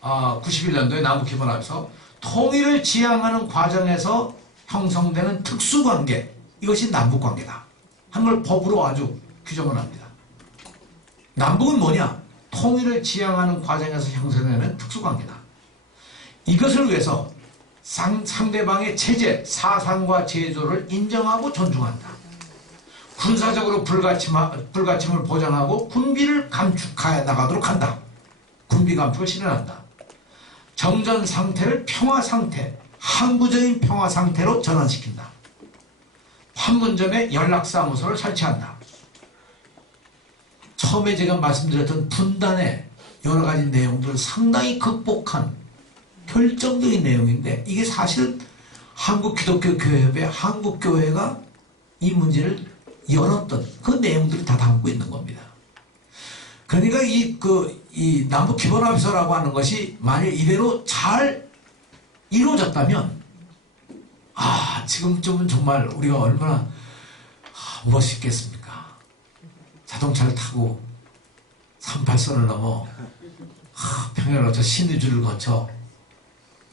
91년도에 남북기본합의서 통일을 지향하는 과정에서 형성되는 특수관계, 이것이 남북관계다 하는 걸 법으로 아주 규정을 합니다. 남북은 뭐냐? 통일을 지향하는 과정에서 형성되는 특수관계다. 이것을 위해서 상대방의 체제, 사상과 제도를 인정하고 존중한다. 군사적으로 불가침을 보장하고 군비를 감축해 나가도록 한다. 군비 감축을 실현한다. 정전 상태를 평화 상태, 항구적인 평화 상태로 전환시킨다. 판문점에 연락사무소를 설치한다. 처음에 제가 말씀드렸던 분단의 여러 가지 내용들을 상당히 극복한 결정적인 내용인데 이게 사실은 한국기독교교회협회, 한국교회가 이 문제를 열었던 그 내용들을 다 담고 있는 겁니다. 그러니까 이 남북기본합의서라고 하는 것이 만약 이대로 잘 이루어졌다면 지금쯤은 정말 우리가 얼마나 멋있겠습니까? 자동차를 타고 38선을 넘어 평야를 거쳐 신의주를 거쳐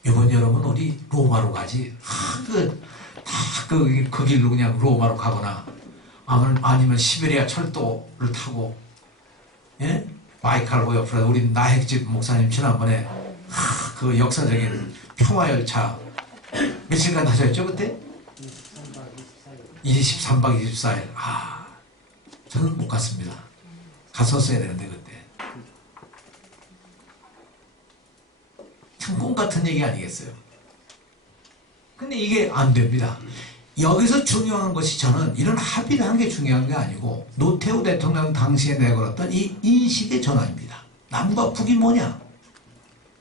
이번 여름은 우리 로마로 가지. 그 길로 그냥 로마로 가거나 아니면 시베리아 철도를 타고 바이칼로 옆으로 우리 나핵집 목사님 지난번에 그 역사적인 평화열차 며칠간 타셨죠 그때? 23박 24일. 저는 못 갔습니다. 갔었어야 되는데 그때. 참 꿈 같은 얘기 아니겠어요? 근데 이게 안 됩니다. 여기서 중요한 것이 저는 이런 합의를 하는 게 중요한 게 아니고 노태우 대통령 당시에 내걸었던 이 인식의 전환입니다. 남과 북이 뭐냐?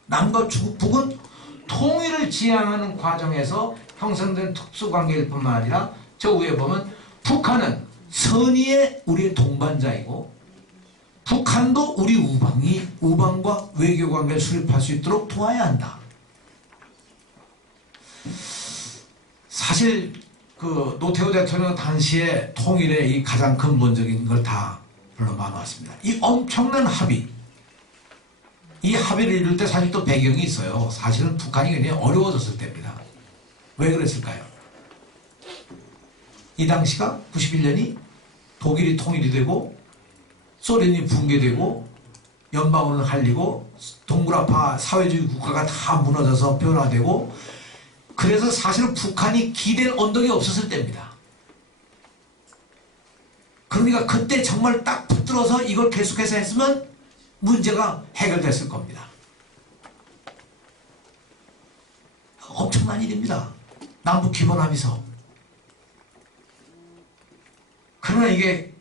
남과 북은 통일을 지향하는 과정에서 형성된 특수관계일 뿐만 아니라 저 위에 보면 북한은 선의의 우리의 동반자이고 북한도 우리 우방과 외교관계를 수립할 수 있도록 도와야 한다. 사실 그 노태우 대통령 당시에 통일의 이 가장 근본적인 걸 다 불러봐 놨습니다. 이 엄청난 합의, 이 합의를 이룰 때 사실 또 배경이 있어요. 사실은 북한이 굉장히 어려워졌을 때입니다. 왜 그랬을까요? 이 당시가 91년이 독일이 통일이 되고 소련이 붕괴되고 연방으로 갈리고 동구라파 사회주의 국가가 다 무너져서 변화되고 그래서 사실은 북한이 기댈 언덕이 없었을 때입니다. 그러니까 그때 정말 딱 붙들어서 이걸 계속해서 했으면 문제가 해결됐을 겁니다. 엄청난 일입니다. 남북기본합의서. 그러나 이게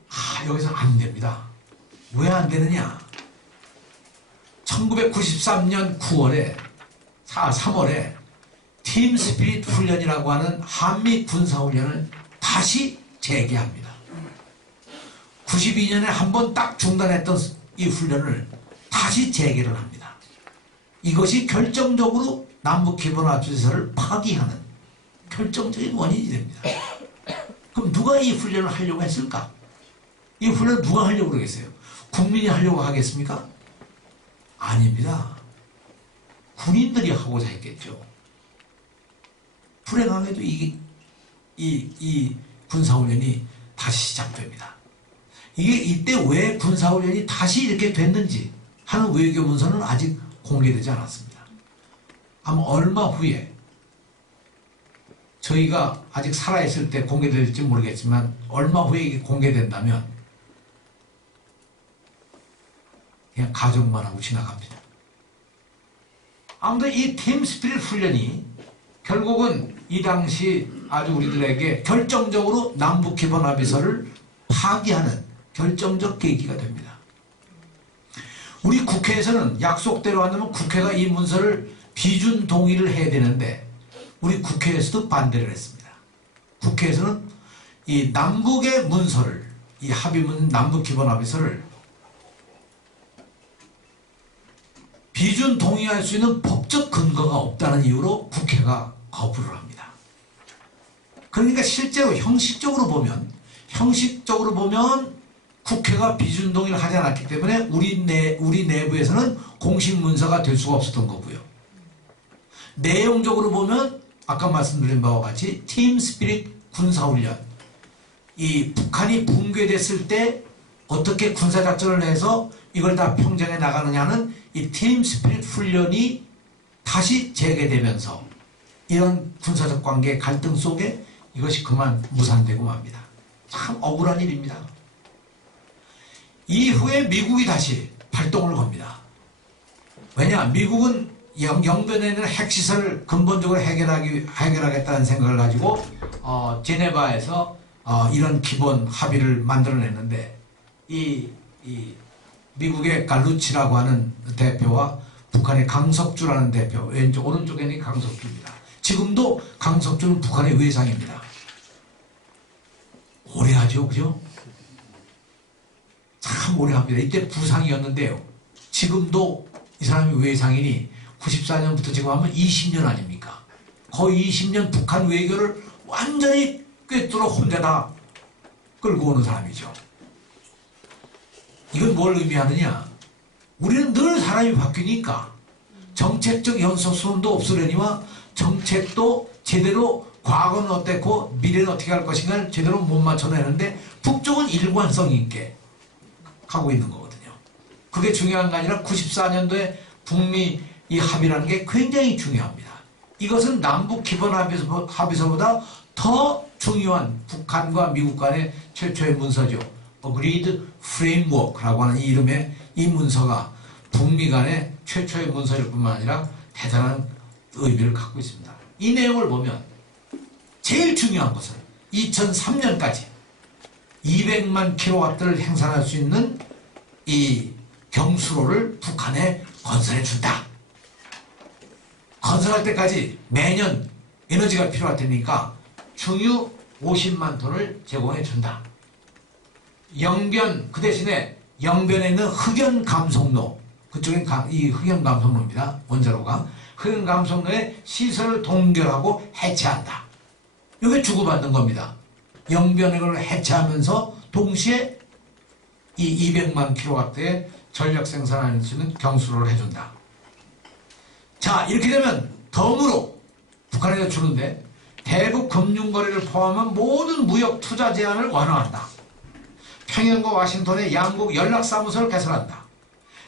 여기서 안 됩니다. 왜 안 되느냐? 1993년 3월에 팀 스피릿 훈련이라고 하는 한미 군사훈련을 다시 재개합니다. 92년에 한 번 딱 중단했던 이 훈련을 다시 재개를 합니다. 이것이 결정적으로 남북기본합의서를 파기하는 결정적인 원인이 됩니다. 그럼 누가 이 훈련을 하려고 했을까? 이 훈련을 누가 하려고 그러겠어요? 국민이 하려고 하겠습니까? 아닙니다. 군인들이 하고자 했겠죠. 불행하게도 이 군사훈련이 다시 시작됩니다. 이때 왜 군사훈련이 다시 이렇게 됐는지 하는 외교문서는 아직 공개되지 않았습니다. 아마 얼마 후에 저희가 아직 살아있을 때 공개될지 모르겠지만 얼마 후에 이게 공개된다면 그냥 가정만 하고 지나갑니다. 아무튼 이 팀 스피릿 훈련이 결국은 이 당시 아주 우리들에게 결정적으로 남북기본합의서를 파기하는 결정적 계기가 됩니다. 우리 국회에서는 약속대로 한다면 국회가 이 문서를 비준 동의를 해야 되는데 우리 국회에서도 반대를 했습니다. 국회에서는 이 남북의 문서를, 이 합의문 남북기본합의서를 비준 동의할 수 있는 법적 근거가 없다는 이유로 국회가 거부를 합니다. 그러니까 실제로 형식적으로 보면 국회가 비준 동의를 하지 않았기 때문에 우리 내부에서는 공식 문서가 될 수가 없었던 거고요. 내용적으로 보면 아까 말씀드린 바와 같이 팀 스피릿 군사훈련, 이 북한이 붕괴됐을 때 어떻게 군사작전을 해서 이걸 다 평정해 나가느냐는 이 팀 스피릿 훈련이 다시 재개되면서 이런 군사적 관계 갈등 속에 이것이 그만 무산되고 맙니다. 참 억울한 일입니다. 이후에 미국이 다시 발동을 겁니다. 왜냐? 미국은 영변에 있는 핵시설을 근본적으로 해결하겠다는 생각을 가지고 제네바에서 이런 기본 합의를 만들어냈는데 이 미국의 갈루치라고 하는 대표와 북한의 강석주라는 대표, 왼쪽 오른쪽에는 강석주입니다. 지금도 강석주는 북한의 외상입니다. 오래 하죠, 그죠? 참 오래 합니다. 이때 부상이었는데요. 지금도 이 사람이 외상이니 94년부터 지금 하면 20년 아닙니까? 거의 20년 북한 외교를 완전히 꿰뚫어 혼자다 끌고 오는 사람이죠. 이건 뭘 의미하느냐? 우리는 늘 사람이 바뀌니까 정책적 연속성도 없으려니와 정책도 제대로 과거는 어땠고 미래는 어떻게 할 것인가를 제대로 못 맞춰내는데 북쪽은 일관성 있게 하고 있는 거거든요. 그게 중요한 게 아니라 94년도에 북미 이 합의라는 게 굉장히 중요합니다. 이것은 남북 기본 합의서보다 더 중요한 북한과 미국 간의 최초의 문서죠. Agreed Framework라고 하는 이 이름의 이 문서가 북미 간의 최초의 문서일 뿐만 아니라 대단한 의미를 갖고 있습니다. 이 내용을 보면 제일 중요한 것은 2003년까지 200만 킬로와트를 생산할 수 있는 이 경수로를 북한에 건설해 준다. 건설할 때까지 매년 에너지가 필요할 테니까 중유 50만 톤을 제공해 준다. 영변, 그 대신에 영변에 있는 흑연감속로, 그쪽엔 이 흑연감속로입니다. 원자로가. 흑연감속로에 시설을 동결하고 해체한다. 이게 주고받는 겁니다. 영변을 해체하면서 동시에 이 200만 킬로와트의 전력 생산할 수 있는 경수로를 해준다. 자, 이렇게 되면 덤으로 북한에서 주는데 대북 금융거래를 포함한 모든 무역 투자 제한을 완화한다. 평양과 와싱턴의 양국 연락사무소를 개설한다.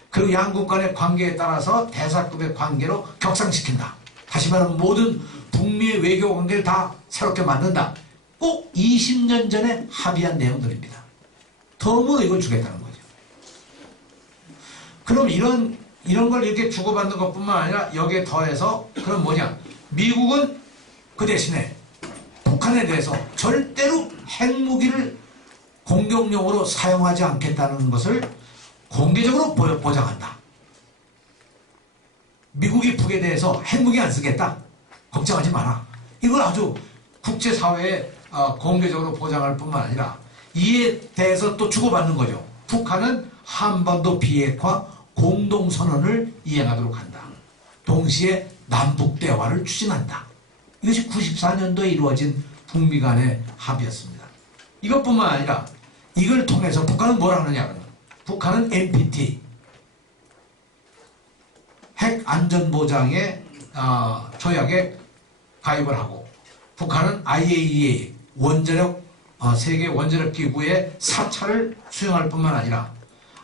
그리고 양국 간의 관계에 따라서 대사급의 관계로 격상시킨다. 다시 말하면 모든 북미의 외교 관계를 다 새롭게 만든다. 꼭 20년 전에 합의한 내용들입니다. 덤으로 이걸 주겠다는 거죠. 그럼 이런 걸 이렇게 주고받는 것뿐만 아니라 여기에 더해서 그럼 뭐냐? 미국은 그 대신에 북한에 대해서 절대로 핵무기를 공격용으로 사용하지 않겠다는 것을 공개적으로 보장한다. 미국이 북에 대해서 핵무기 안 쓰겠다. 걱정하지 마라. 이걸 아주 국제사회에 공개적으로 보장할 뿐만 아니라 이에 대해서 또 주고받는 거죠. 북한은 한반도 비핵화 공동선언을 이행하도록 한다. 동시에 남북대화를 추진한다. 이것이 94년도에 이루어진 북미 간의 합의였습니다. 이것뿐만 아니라 이걸 통해서 북한은 뭘 하느냐. 북한은 NPT 핵안전보장의 조약에 가입을 하고 북한은 IAEA 세계 원자력 기구의 사찰을 수행할 뿐만 아니라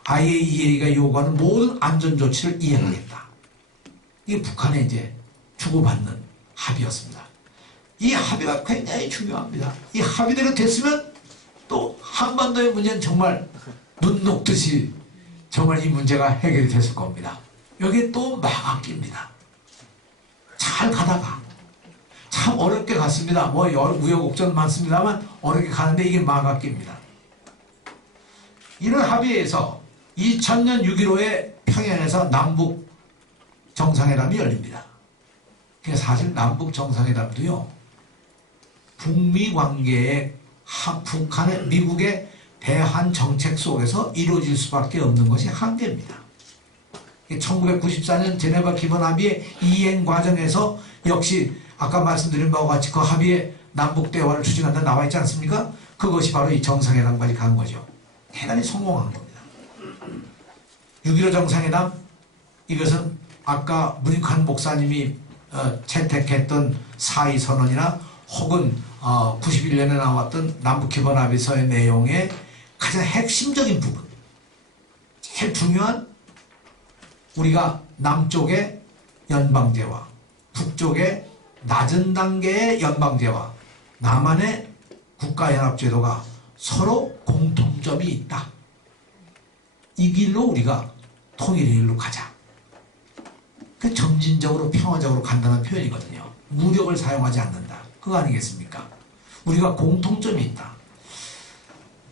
IAEA가 요구하는 모든 안전조치를 이행하겠다. 이게 북한에 이제 주고받는 합의였습니다. 이 합의가 굉장히 중요합니다. 이 합의대로 됐으면 또 한반도의 문제는 정말 눈 녹듯이 정말 이 문제가 해결이 됐을 겁니다. 여기에 또 막악기입니다. 잘 가다가 참 어렵게 갔습니다. 뭐 우여곡절 많습니다만 어렵게 가는데 이게 막악기입니다. 이런 합의에서 2000년 6.15에 평양에서 남북 정상회담이 열립니다. 사실 남북 정상회담도요, 북미 관계의 북한의 미국의 대한 정책 속에서 이루어질 수밖에 없는 것이 한계입니다. 1994년 제네바 기본 합의의 이행 과정에서 역시 아까 말씀드린 바와 같이 그 합의에 남북 대화를 추진한다 나와 있지 않습니까? 그것이 바로 이 정상회담까지 간 거죠. 대단히 성공한 겁니다. 6.15 정상회담, 이것은 아까 문익환 목사님이 채택했던 사의선언이나 혹은 91년에 나왔던 남북기본합의서의 내용의 가장 핵심적인 부분, 제일 중요한 우리가 남쪽의 연방제와 북쪽의 낮은 단계의 연방제와 남한의 국가연합제도가 서로 공통점이 있다. 이 길로 우리가 통일의 길로 가자. 그 점진적으로 평화적으로 간다는 표현이거든요. 무력을 사용하지 않는다. 그거 아니겠습니까? 우리가 공통점이 있다.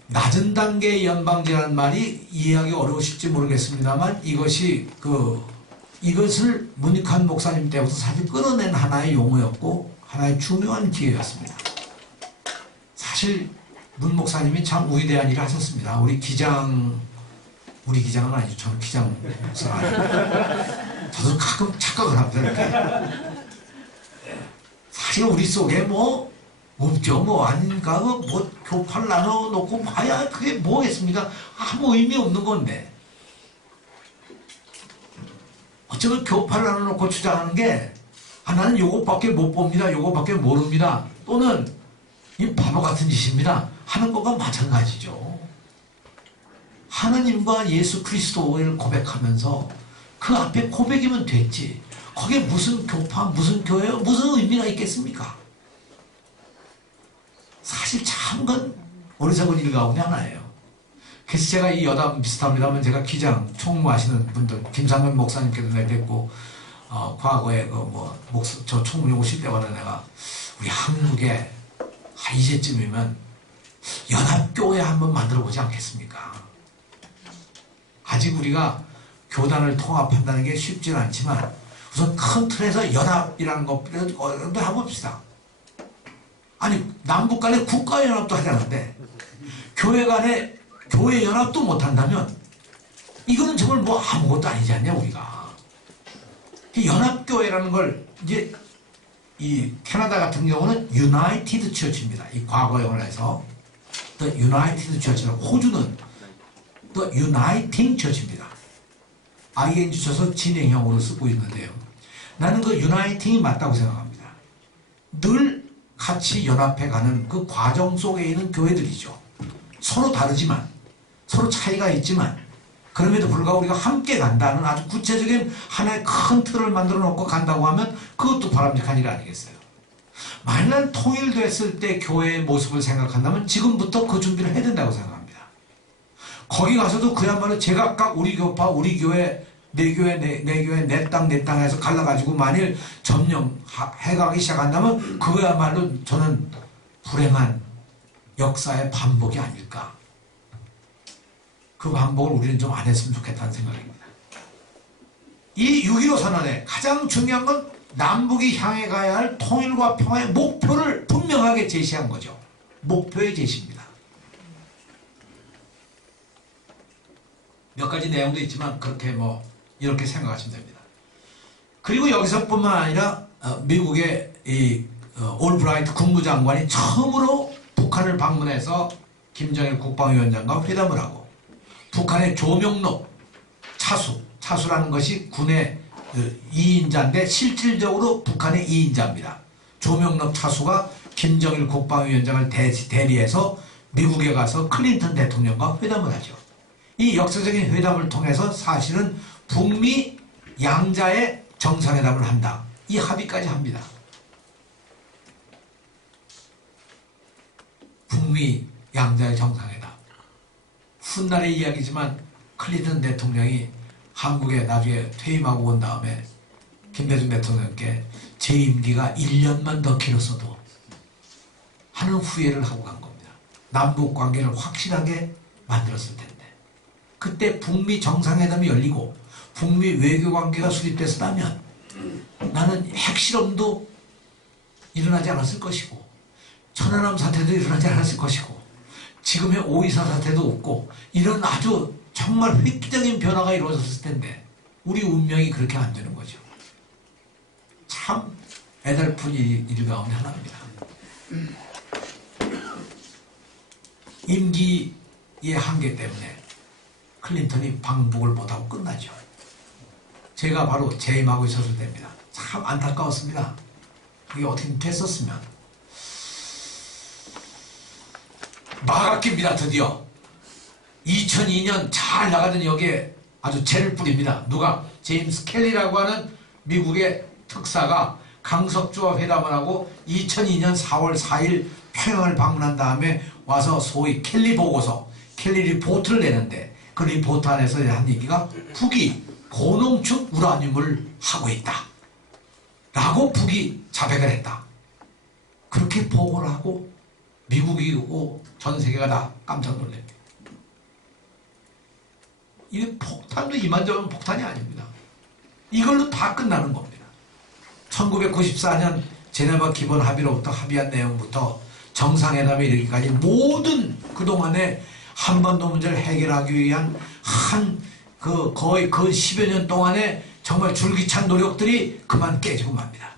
낮은 단계의 연방제라는 말이 이해하기 어려우실지 모르겠습니다만 이것을 문익환 목사님 때부터 사실 끌어낸 하나의 용어였고 하나의 중요한 기회였습니다. 사실 문 목사님이 참 위대한 일을 하셨습니다. 우리 기장은 아니죠. 저는 기장 목사가 아니고 저도 가끔 착각을 합니다. 이렇게. 사실 우리 속에 뭐 없죠. 뭐 아닌가 뭐 교파를 나눠놓고 봐야 그게 뭐겠습니까? 아무 의미 없는 건데. 어쩌면 교파를 나눠놓고 주장하는 게 나는 요것밖에 못 봅니다. 요것밖에 모릅니다. 또는 이 바보 같은 짓입니다. 하는 것과 마찬가지죠. 하나님과 예수 그리스도를 고백하면서 그 앞에 고백이면 됐지. 거기에 무슨 교파, 무슨 교회, 무슨 의미가 있겠습니까? 사실 참 건 어리석은 일 가운데 하나예요. 그래서 제가 이 여담 비슷합니다만 제가 기장 총무하시는 분들 김상현 목사님께도 내가 뵙고 과거에 저 총무에 오실 때마다 내가 우리 한국에 이제쯤이면 연합교회 한번 만들어 보지 않겠습니까? 아직 우리가 교단을 통합한다는 게 쉽지는 않지만 우선 큰 틀에서 연합이라는 것부터 해봅시다. 아니 남북 간에 국가연합도 하자는데 교회 간에 교회 연합도 못한다면 이거는 정말 뭐 아무것도 아니지 않냐 우리가. 연합교회라는 걸 이제 이 캐나다 같은 경우는 유나이티드 처치입니다. 이 과거형을 해서 The United Church라고, 호주는 The Uniting Church입니다. ing 쳐서 진행형으로 쓰고 있는데요. 나는 그 유나이팅이 맞다고 생각합니다. 늘 같이 연합해가는 그 과정 속에 있는 교회들이죠. 서로 다르지만 서로 차이가 있지만 그럼에도 불구하고 우리가 함께 간다는 아주 구체적인 하나의 큰 틀을 만들어 놓고 간다고 하면 그것도 바람직한 일 아니겠어요? 만약 통일됐을 때 교회의 모습을 생각한다면 지금부터 그 준비를 해야 된다고 생각합니다. 거기 가서도 그야말로 제각각 우리 교파, 우리 교회, 내 교회, 내 교회, 내 땅, 내 땅에서 갈라가지고 만일 점령해가기 시작한다면 그거야말로 저는 불행한 역사의 반복이 아닐까 그 반복을 우리는 좀 안 했으면 좋겠다는 생각입니다. 이 6.15 선언에 가장 중요한 건 남북이 향해 가야 할 통일과 평화의 목표를 분명하게 제시한 거죠. 목표의 제시입니다. 몇 가지 내용도 있지만 그렇게 이렇게 생각하시면 됩니다. 그리고 여기서뿐만 아니라 미국의 이 올브라이트 국무장관이 처음으로 북한을 방문해서 김정일 국방위원장과 회담을 하고 북한의 조명록 차수라는 것이 군의 2인자인데 실질적으로 북한의 2인자입니다. 조명록 차수가 김정일 국방위원장을 대리해서 미국에 가서 클린턴 대통령과 회담을 하죠. 이 역사적인 회담을 통해서 사실은 북미 양자의 정상회담을 한다. 이 합의까지 합니다. 북미 양자의 정상회담. 훗날의 이야기지만 클린턴 대통령이 한국에 나중에 퇴임하고 온 다음에 김대중 대통령께 제 임기가 1년만 더 길었어도 하는 후회를 하고 간 겁니다. 남북 관계를 확실하게 만들었을 텐데. 그때 북미 정상회담이 열리고 북미 외교관계가 수립됐었다면 나는 핵실험도 일어나지 않았을 것이고 천안함 사태도 일어나지 않았을 것이고 지금의 오이사 사태도 없고 이런 아주 정말 획기적인 변화가 이루어졌을 텐데 우리 운명이 그렇게 안 되는 거죠. 참 애달픈 일 가운데 하나입니다. 임기의 한계 때문에 클린턴이 방북을 못하고 끝나죠. 제가 바로 재임하고 있었을 때입니다. 참 안타까웠습니다. 그게 어떻게 됐었으면. 마감기입니다. 드디어 2002년 잘 나가던 여기에 아주 재를 뿌립니다. 누가? 제임스 켈리라고 하는 미국의 특사가 강석주와 회담을 하고 2002년 4월 4일 평양을 방문한 다음에 와서 소위 켈리 보고서, 켈리 리포트를 내는데 그 리포트 안에서 한 얘기가 북이 고농축 우라늄을 하고 있다 라고 북이 자백을 했다. 그렇게 보고를 하고 미국이고 전 세계가 다 깜짝 놀랍니다. 이 폭탄도 이만저만 폭탄이 아닙니다. 이걸로 다 끝나는 겁니다. 1994년 제네바 기본 합의로부터 합의한 내용부터 정상회담에 이르기까지 모든 그동안의 한반도 문제를 해결하기 위한 거의 그 10여 년 동안의 정말 줄기찬 노력들이 그만 깨지고 맙니다.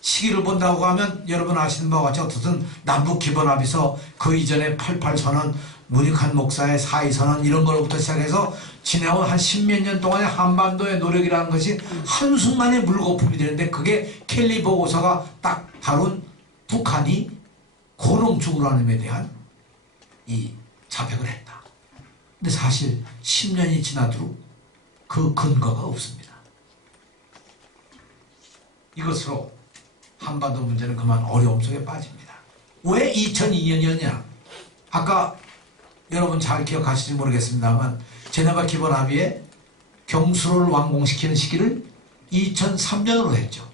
시기를 본다고 하면 여러분 아시는 바와 같이 어떻든 남북 기본합의서 그 이전에 88선언, 문익환 목사의 4.2선언 이런 거로부터 시작해서 지내온 한 10몇 년 동안의 한반도의 노력이라는 것이 한순간에 물거품이 되는데 그게 켈리 보고서가 딱 다룬 북한이 고농축 우라늄에 대한 이 자백을 했다. 근데 사실 10년이 지나도록 그 근거가 없습니다. 이것으로 한반도 문제는 그만 어려움 속에 빠집니다. 왜 2002년이었냐? 아까 여러분 잘 기억하실지 모르겠습니다만 제네바 기본 합의에 경수로를 완공시키는 시기를 2003년으로 했죠.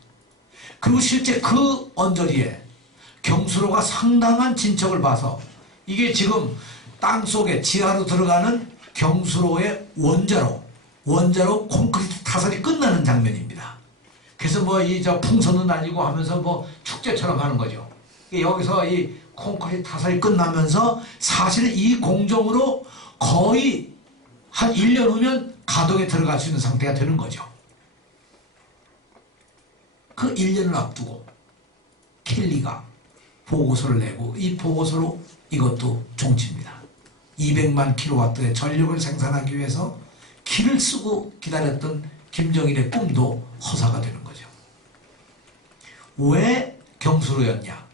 그리고 실제 그 언저리에 경수로가 상당한 진척을 봐서 이게 지금 땅속에 지하로 들어가는 경수로의 원자로 콘크리트 타설이 끝나는 장면입니다. 그래서 풍선도 날리고 하면서 축제처럼 하는 거죠. 여기서 이 콘크리트 타설이 끝나면서 사실 이 공정으로 거의 한 1년 후면 가동에 들어갈 수 있는 상태가 되는 거죠. 그 1년을 앞두고 켈리가 보고서를 내고 이 보고서로 이것도 종치입니다. 200만 킬로와트의 전력을 생산하기 위해서 기를 쓰고 기다렸던 김정일의 꿈도 허사가 되는 거죠. 왜 경수로였냐?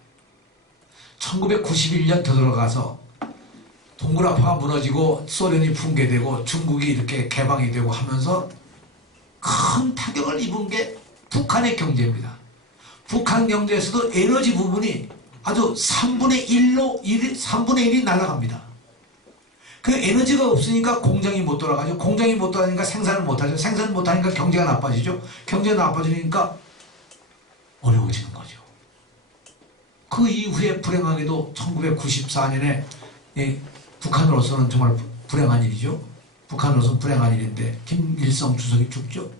1991년 되돌아가서 동굴아파가 무너지고 소련이 붕괴되고 중국이 이렇게 개방이 되고 하면서 큰 타격을 입은 게 북한의 경제입니다. 북한 경제에서도 에너지 부분이 아주 3분의 1이 날아갑니다. 그 에너지가 없으니까 공장이 못 돌아가죠. 공장이 못 돌아가니까 생산을 못하죠. 생산을 못하니까 경제가 나빠지죠. 경제가 나빠지니까 어려워지는 거죠. 그 이후에 불행하게도 1994년에 북한으로서는 정말 불행한 일이죠. 북한으로서는 불행한 일인데 김일성 주석이 죽죠.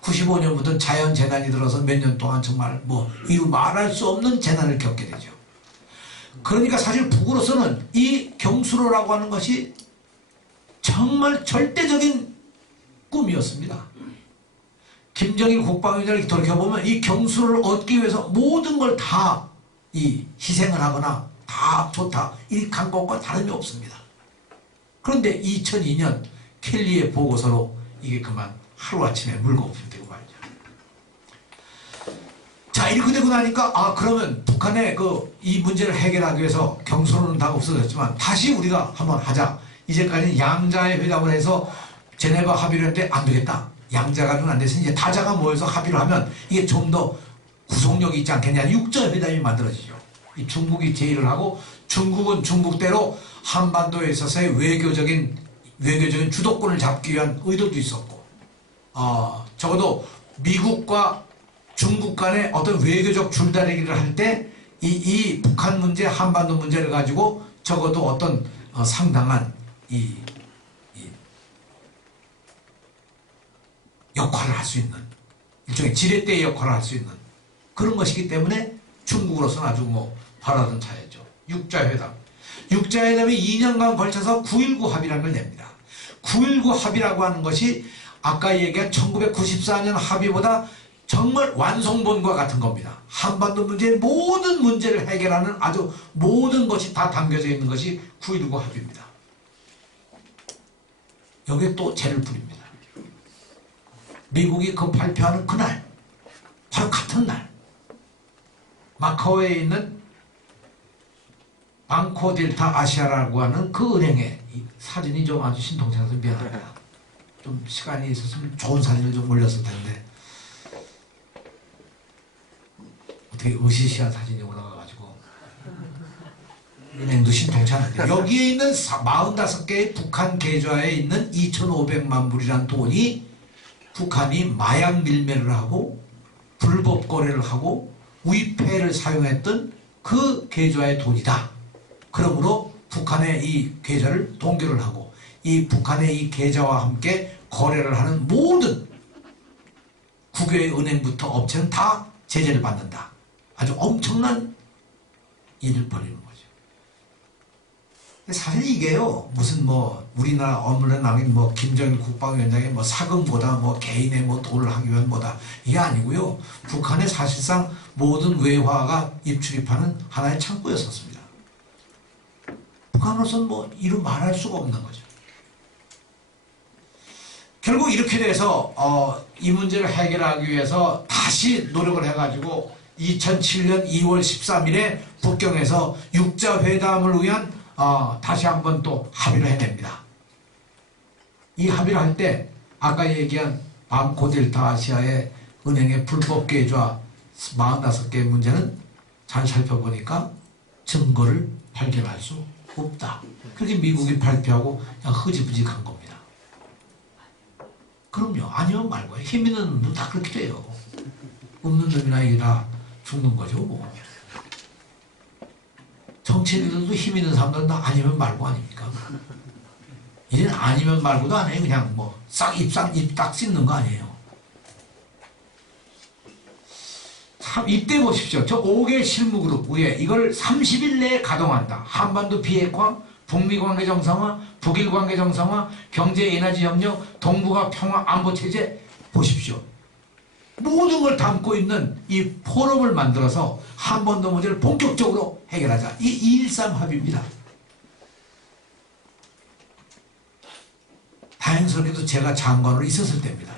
95년부터 자연재난이 들어서 몇 년 동안 정말 뭐 이루 말할 수 없는 재난을 겪게 되죠. 그러니까 사실 북으로서는 이 경수로라고 하는 것이 정말 절대적인 꿈이었습니다. 김정일 국방위원장을 돌이켜보면 이 경수로를 얻기 위해서 모든 걸 다 이 희생을 하거나 다 좋다 이 강권과 다름이 없습니다. 그런데 2002년 켈리의 보고서로 이게 그만 하루아침에 물거품되고 말이죠. 자, 이렇게 되고 나니까 그러면 북한의 이 문제를 해결하기 위해서 경수로는 다 없어졌지만 다시 우리가 한번 하자. 이제까지는 양자의 회담을 해서 제네바 합의를 했는데 안 되겠다. 양자가 안 돼서 이제 다자가 모여서 합의를 하면 이게 좀 더 구속력이 있지 않겠냐. 육자회담이 만들어지죠. 이 중국이 제의를 하고 중국은 중국대로 한반도에 있어서의 외교적인 주도권을 잡기 위한 의도도 있었고 적어도 미국과 중국 간의 어떤 외교적 줄다리기를 할 때 이 북한 문제, 한반도 문제를 가지고 적어도 어떤 상당한 이 역할을 할 수 있는 일종의 지렛대의 역할을 할 수 있는 그런 것이기 때문에 중국으로서는 아주 바라던 차였죠. 육자회담이 2년간 걸쳐서 9.19 합의라는 걸 냅니다. 9.19 합의라고 하는 것이 아까 얘기한 1994년 합의보다 정말 완성본과 같은 겁니다. 한반도 문제의 모든 문제를 해결하는 아주 모든 것이 다 담겨져 있는 것이 9.19 합의입니다. 여기에 또 죄를 부립니다. 미국이 그 발표하는 그날 바로 같은 날 마카오에 있는 방코델타 아시아라고 하는 그 은행에 이 사진이 좀 아주 신통치라서 미안합니다. 좀 시간이 있었으면 좋은 사진을 좀 올렸을 텐데 어떻게 으시시한 사진이 올라가가지고 은행도 신통치 않은데 여기에 있는 45개의 북한 계좌에 있는 2,500만 불이라는 돈이 북한이 마약 밀매를 하고 불법 거래를 하고 위패를 사용했던 그 계좌의 돈이다. 그러므로 북한의 이 계좌를 동결을 하고 이 북한의 이 계좌와 함께 거래를 하는 모든 국외의 은행부터 업체는 다 제재를 받는다. 아주 엄청난 일을 벌이는 거죠. 사실 이게요, 무슨 우리나라 언론에 나긴 김정일 국방위원장의 사금보다 개인의 돈을 하기 위한 이게 아니고요. 북한의 사실상 모든 외화가 입출입하는 하나의 창구였었습니다. 북한으로서는 이루 말할 수가 없는 거죠. 결국 이렇게 돼서 이 문제를 해결하기 위해서 다시 노력을 해가지고 2007년 2월 13일에 북경에서 육자회담을 위한 다시 한번 또 합의를 해냅니다. 이 합의를 할 때 아까 얘기한 방코델타 아시아의 은행의 불법 계좌 45개 문제는 잘 살펴보니까 증거를 발견할 수 없다. 그렇게 미국이 발표하고 그냥 흐지부지 간 겁니다. 그럼요. 아니면 말고요. 힘 있는 놈은 다 그렇게 돼요. 없는 놈이나 이게 다 죽는 거죠. 정치인들도 힘 있는 사람들은 다 아니면 말고 아닙니까? 이제는 아니면 말고도 안 해요. 그냥 싹 입 딱 씻는 거 아니에요. 참 이때 보십시오. 저 5개 실무그룹 위에 이걸 30일 내에 가동한다. 한반도 비핵화, 북미 관계 정상화, 북일 관계 정상화, 경제 에너지 협력, 동북아 평화 안보 체제 보십시오. 모든 걸 담고 있는 이 포럼을 만들어서 한반도 문제를 본격적으로 해결하자. 이 2.13 합의입니다. 다행스럽게도 제가 장관으로 있었을 때입니다.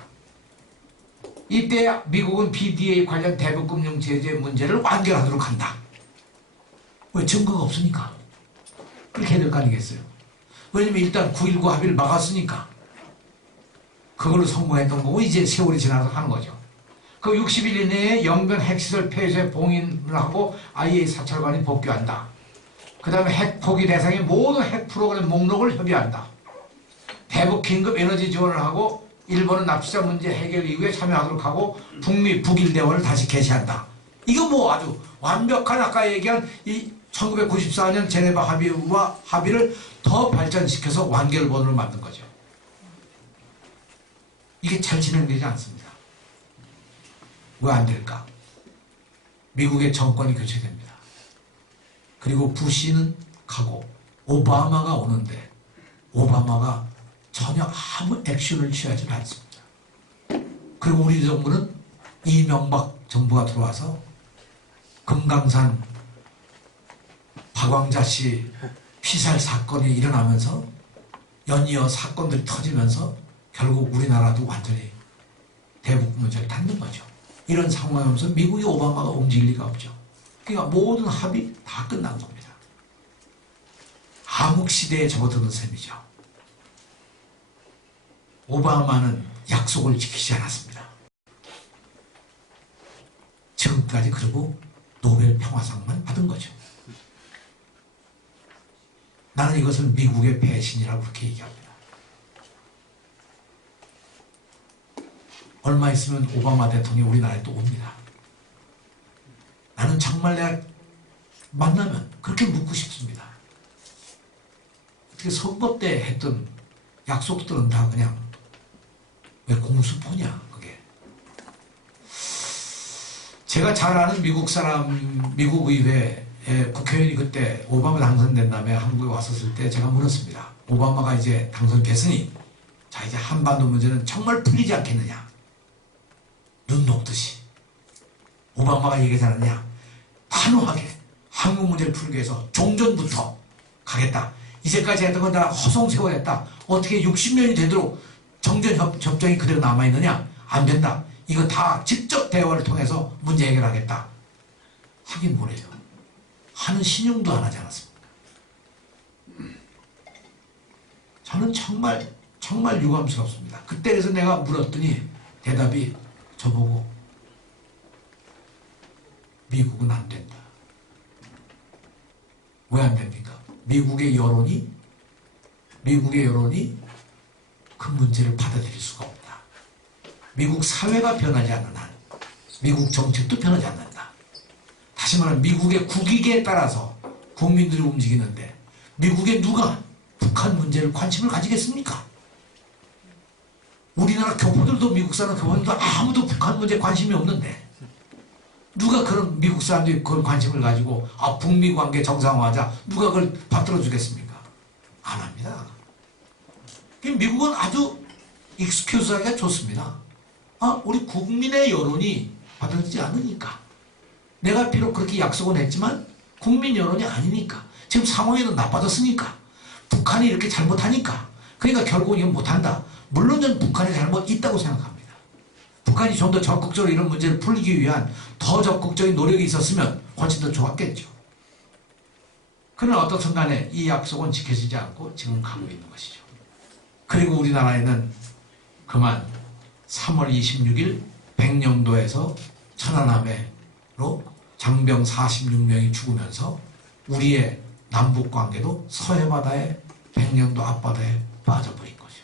이때 미국은 BDA 관련 대북금융 제재 문제를 완결하도록 한다. 왜? 증거가 없으니까. 그렇게 해야 될 거 아니겠어요? 왜냐면 일단 9.19 합의를 막았으니까. 그걸로 성공했던 거고 이제 세월이 지나서 하는 거죠. 그 60일 이내에 영변 핵시설 폐쇄 봉인을 하고 IA 사찰관이 복귀한다. 그 다음에 핵 포기 대상의 모든 핵 프로그램 목록을 협의한다. 대북 긴급 에너지 지원을 하고 일본은 납치자 문제 해결 이후에 참여하도록 하고 북미 북일 대화를 다시 개시한다. 이거 아주 완벽한 아까 얘기한 이 1994년 제네바 합의와 합의를 더 발전시켜서 완결본으로 만든 거죠. 이게 잘 진행되지 않습니다. 왜 안 될까? 미국의 정권이 교체됩니다. 그리고 부시는 가고 오바마가 오는데 오바마가 전혀 아무 액션을 취하지 않습니다. 그리고 우리 정부는 이명박 정부가 들어와서 금강산 박왕자 씨 피살 사건이 일어나면서 연이어 사건들이 터지면서 결국 우리나라도 완전히 대북 문제를 닫는 거죠. 이런 상황이면서 미국이 오바마가 움직일 리가 없죠. 그러니까 모든 합의 다 끝난 겁니다. 암흑시대에 접어드는 셈이죠. 오바마는 약속을 지키지 않았습니다. 지금까지 그리고 노벨 평화상만 받은 거죠. 나는 이것을 미국의 배신이라고 그렇게 얘기합니다. 얼마 있으면 오바마 대통령이 우리나라에 또 옵니다. 나는 정말 내가 만나면 그렇게 묻고 싶습니다. 어떻게 선거 때 했던 약속들은 다 그냥 왜 공수포냐 그게. 제가 잘 아는 미국 사람, 미국 의회 국회의원이 그때 오바마 당선된 다음에 한국에 왔었을 때 제가 물었습니다. 오바마가 이제 당선됐으니 자 이제 한반도 문제는 정말 풀리지 않겠느냐. 눈 녹듯이 오바마가 얘기하지 않았냐. 단호하게 한국 문제를 풀기 위해서 종전부터 가겠다. 이제까지 했던 건 다 허송세월했다. 어떻게 60년이 되도록 정전협정이 그대로 남아있느냐. 안 된다. 이거 다 직접 대화를 통해서 문제 해결하겠다. 하긴 뭐래요. 하는 신용도 안 하지 않았습니까? 저는 정말 유감스럽습니다. 그때 그래서 내가 물었더니 대답이 저보고 미국은 안 된다. 왜 안 됩니까? 미국의 여론이 그 문제를 받아들일 수가 없다. 미국 사회가 변하지 않는 한 미국 정책도 변하지 않는다. 다시 말하면 미국의 국익에 따라서 국민들이 움직이는데 미국에 누가 북한 문제를 관심을 가지겠습니까? 우리나라 교포들도 미국 사람 교포들도 아무도 북한 문제에 관심이 없는데 누가 그런 미국 사람들이 그걸 관심을 가지고 북미 관계 정상화하자 누가 그걸 받들어 주겠습니까? 안 합니다. 미국은 아주 익스큐즈하기가 좋습니다. 우리 국민의 여론이 받아들이지 않으니까. 내가 비록 그렇게 약속은 했지만 국민 여론이 아니니까. 지금 상황이 더 나빠졌으니까. 북한이 이렇게 잘못하니까. 그러니까 결국 이건 못한다. 물론 저는 북한의 잘못 있다고 생각합니다. 북한이 좀 더 적극적으로 이런 문제를 풀기 위한 더 적극적인 노력이 있었으면 훨씬 더 좋았겠죠. 그러나 어떻든 간에 이 약속은 지켜지지 않고 지금 가고 있는 것이죠. 그리고 우리나라에는 그만 3월 26일 백령도에서 천안함해로 장병 46명이 죽으면서 우리의 남북관계도 서해바다에 백령도 앞바다에 빠져버린 거죠.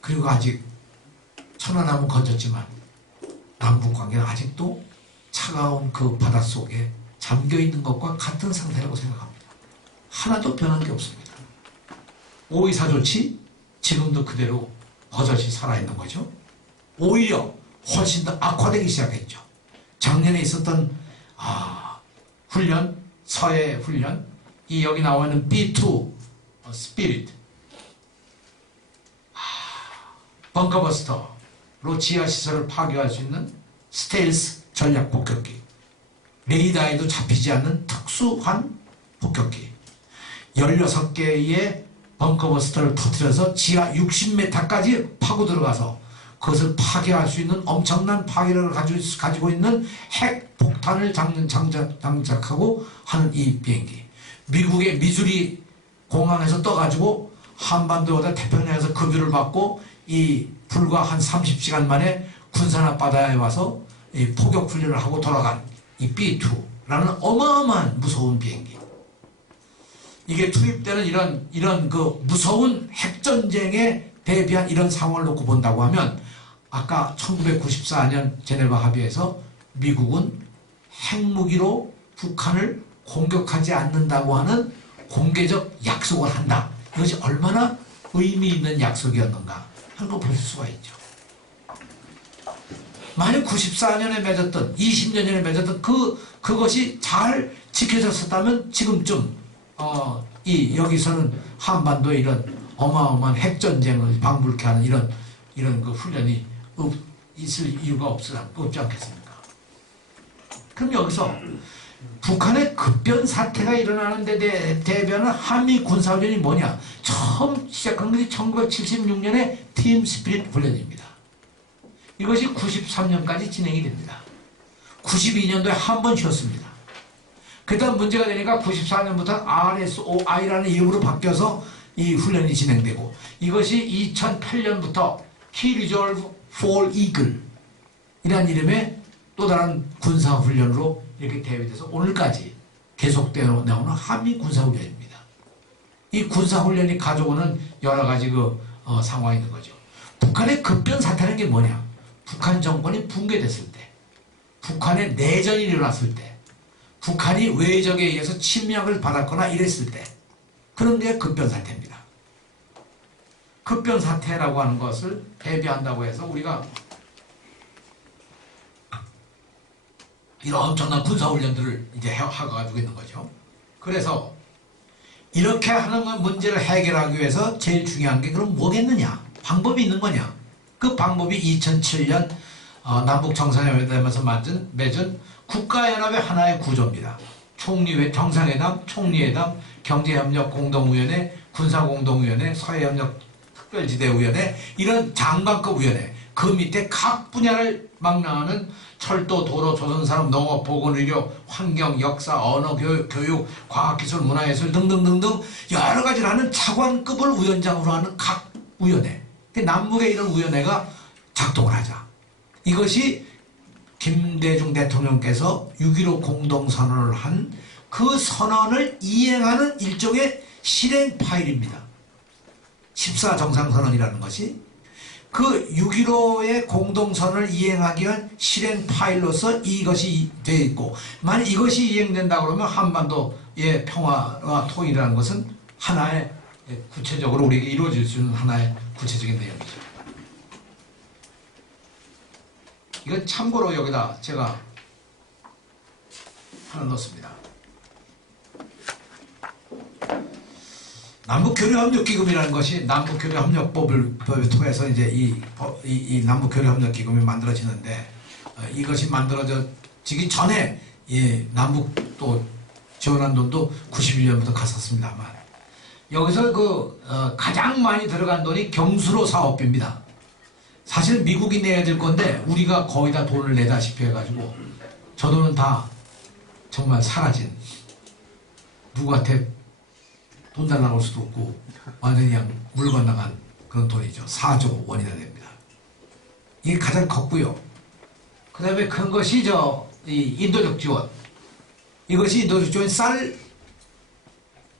그리고 아직 천안함은 건졌지만 남북관계는 아직도 차가운 그 바닷속에 잠겨있는 것과 같은 상태라고 생각합니다. 하나도 변한 게 없습니다. 오이사 조치 지금도 그대로 버젓이 살아있는 거죠. 오히려 훨씬 더 악화되기 시작했죠. 작년에 있었던 훈련, 서해 훈련, 이 여기 나와 있는 B2 스피릿, 벙커버스터로 지하시설을 파괴할 수 있는 스텔스 전략 폭격기, 레이더에도 잡히지 않는 특수한 폭격기, 16개의 벙커버스터를 터뜨려서 지하 60m까지 파고 들어가서 그것을 파괴할 수 있는 엄청난 파괴력을 가지고 있는 핵폭탄을 장착하고 하는 이 비행기. 미국의 미주리 공항에서 떠가지고 한반도보다 태평양에서 급유를 받고 이 불과 한 30시간 만에 군산 앞바다에 와서 이 포격 훈련을 하고 돌아간 이 B2라는 어마어마한 무서운 비행기. 이게 투입되는 이런 그 무서운 핵전쟁에 대비한 이런 상황을 놓고 본다고 하면 아까 1994년 제네바 합의에서 미국은 핵무기로 북한을 공격하지 않는다고 하는 공개적 약속을 한다. 이것이 얼마나 의미 있는 약속이었는가 하는 거 볼 수가 있죠. 만약 94년에 맺었던 20년 전에 맺었던 그것이 잘 지켜졌었다면 지금쯤 여기서는 한반도에 이런 어마어마한 핵전쟁을 방불케 하는 이런 그 훈련이 있을 이유가 없지 않겠습니까? 그럼 여기서 북한의 급변 사태가 일어나는데 대변한 한미 군사훈련이 뭐냐? 처음 시작한 것이 1976년에 팀 스피릿 훈련입니다. 이것이 93년까지 진행이 됩니다. 92년도에 한 번 쉬었습니다. 그 다음 문제가 되니까 94년부터 RSOI라는 이름으로 바뀌어서 이 훈련이 진행되고, 이것이 2008년부터 Key Resolve Fall Eagle 이라는 이름의 또 다른 군사훈련으로 이렇게 대회돼서 오늘까지 계속되어 나오는 한미 군사훈련입니다. 이 군사훈련이 가져오는 여러 가지 상황이 있는 거죠. 북한의 급변 사태는 게 뭐냐? 북한 정권이 붕괴됐을 때, 북한의 내전이 일어났을 때, 북한이 외적에 의해서 침략을 받았거나 이랬을 때, 그런 게 급변 사태입니다. 급변 사태라고 하는 것을 대비한다고 해서 우리가 이런 엄청난 군사훈련들을 이제 하고 있는 거죠. 그래서 이렇게 하는 문제를 해결하기 위해서 제일 중요한 게 그럼 뭐겠느냐? 방법이 있는 거냐? 그 방법이 2007년 남북 정상회담에서 맺은 국가연합의 하나의 구조입니다. 정상회담, 총리회담, 경제협력 공동위원회, 군사공동위원회, 서해협력 특별지대위원회, 이런 장관급 위원회, 그 밑에 각 분야를 망라하는 철도, 도로, 조선산업, 농업, 보건의료, 환경, 역사, 언어, 교육, 과학기술, 문화예술 등등등등 여러 가지를 하는 차관급을 위원장으로 하는 각 위원회, 남북의 이런 위원회가 작동을 하자. 이것이 김대중 대통령께서 6.15 공동선언을 한 그 선언을 이행하는 일종의 실행 파일입니다. 14정상선언이라는 것이 그 6.15의 공동선언을 이행하기 위한 실행 파일로서 이것이 되어 있고, 만약 이것이 이행된다 그러면 한반도의 평화와 통일이라는 것은 하나의 구체적으로 우리에게 이루어질 수 있는 하나의 구체적인 내용이죠. 이건 참고로 여기다 제가 하나 넣습니다. 남북교류협력기금이라는 것이 남북교류협력법을 통해서 이제 이 남북교류협력기금이 만들어지는데, 이것이 만들어지기 전에 남북 또 지원한 돈도 91년부터 갔었습니다만, 여기서 가장 많이 들어간 돈이 경수로 사업비입니다. 사실 미국이 내야 될 건데 우리가 거의 다 돈을 내다시피 해가지고 저 돈은 다 정말 사라진, 누구한테 돈 달라고 할 수도 없고 완전히 그냥 물 건너간 그런 돈이죠. 4조 원이나 됩니다. 이게 가장 컸고요. 그 다음에 큰 것이 이 인도적 지원. 이것이 인도적 지원,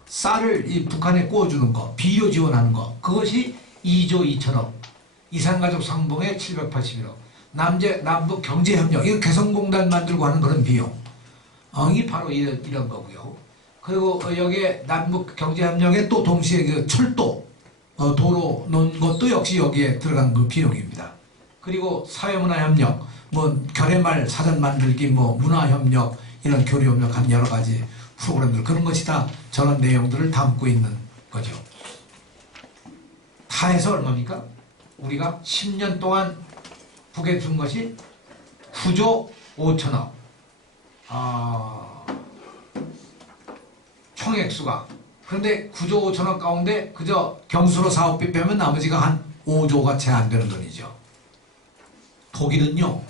쌀을 이 북한에 구워주는 거, 비료 지원하는 거, 그것이 2조 2천억. 이산가족 상봉에 781억. 남북 경제협력, 이거 개성공단 만들고 하는 그런 비용. 이게 바로 이런 거고요. 그리고 여기에 남북 경제협력에 또 동시에 그 철도, 도로 놓은 것도 역시 여기에 들어간 그 비용입니다. 그리고 사회문화협력, 결의말 사전 만들기, 문화협력, 이런 교류협력 한 여러 가지 프로그램들, 그런 것이 다 저런 내용들을 담고 있는 거죠. 다 해서 얼마입니까? 우리가 10년 동안 북에 준 것이 9조 5천억. 총액수가. 그런데 9조 5천억 가운데 그저 경수로 사업비 빼면 나머지가 한 5조가 채 안 되는 돈이죠. 독일은요,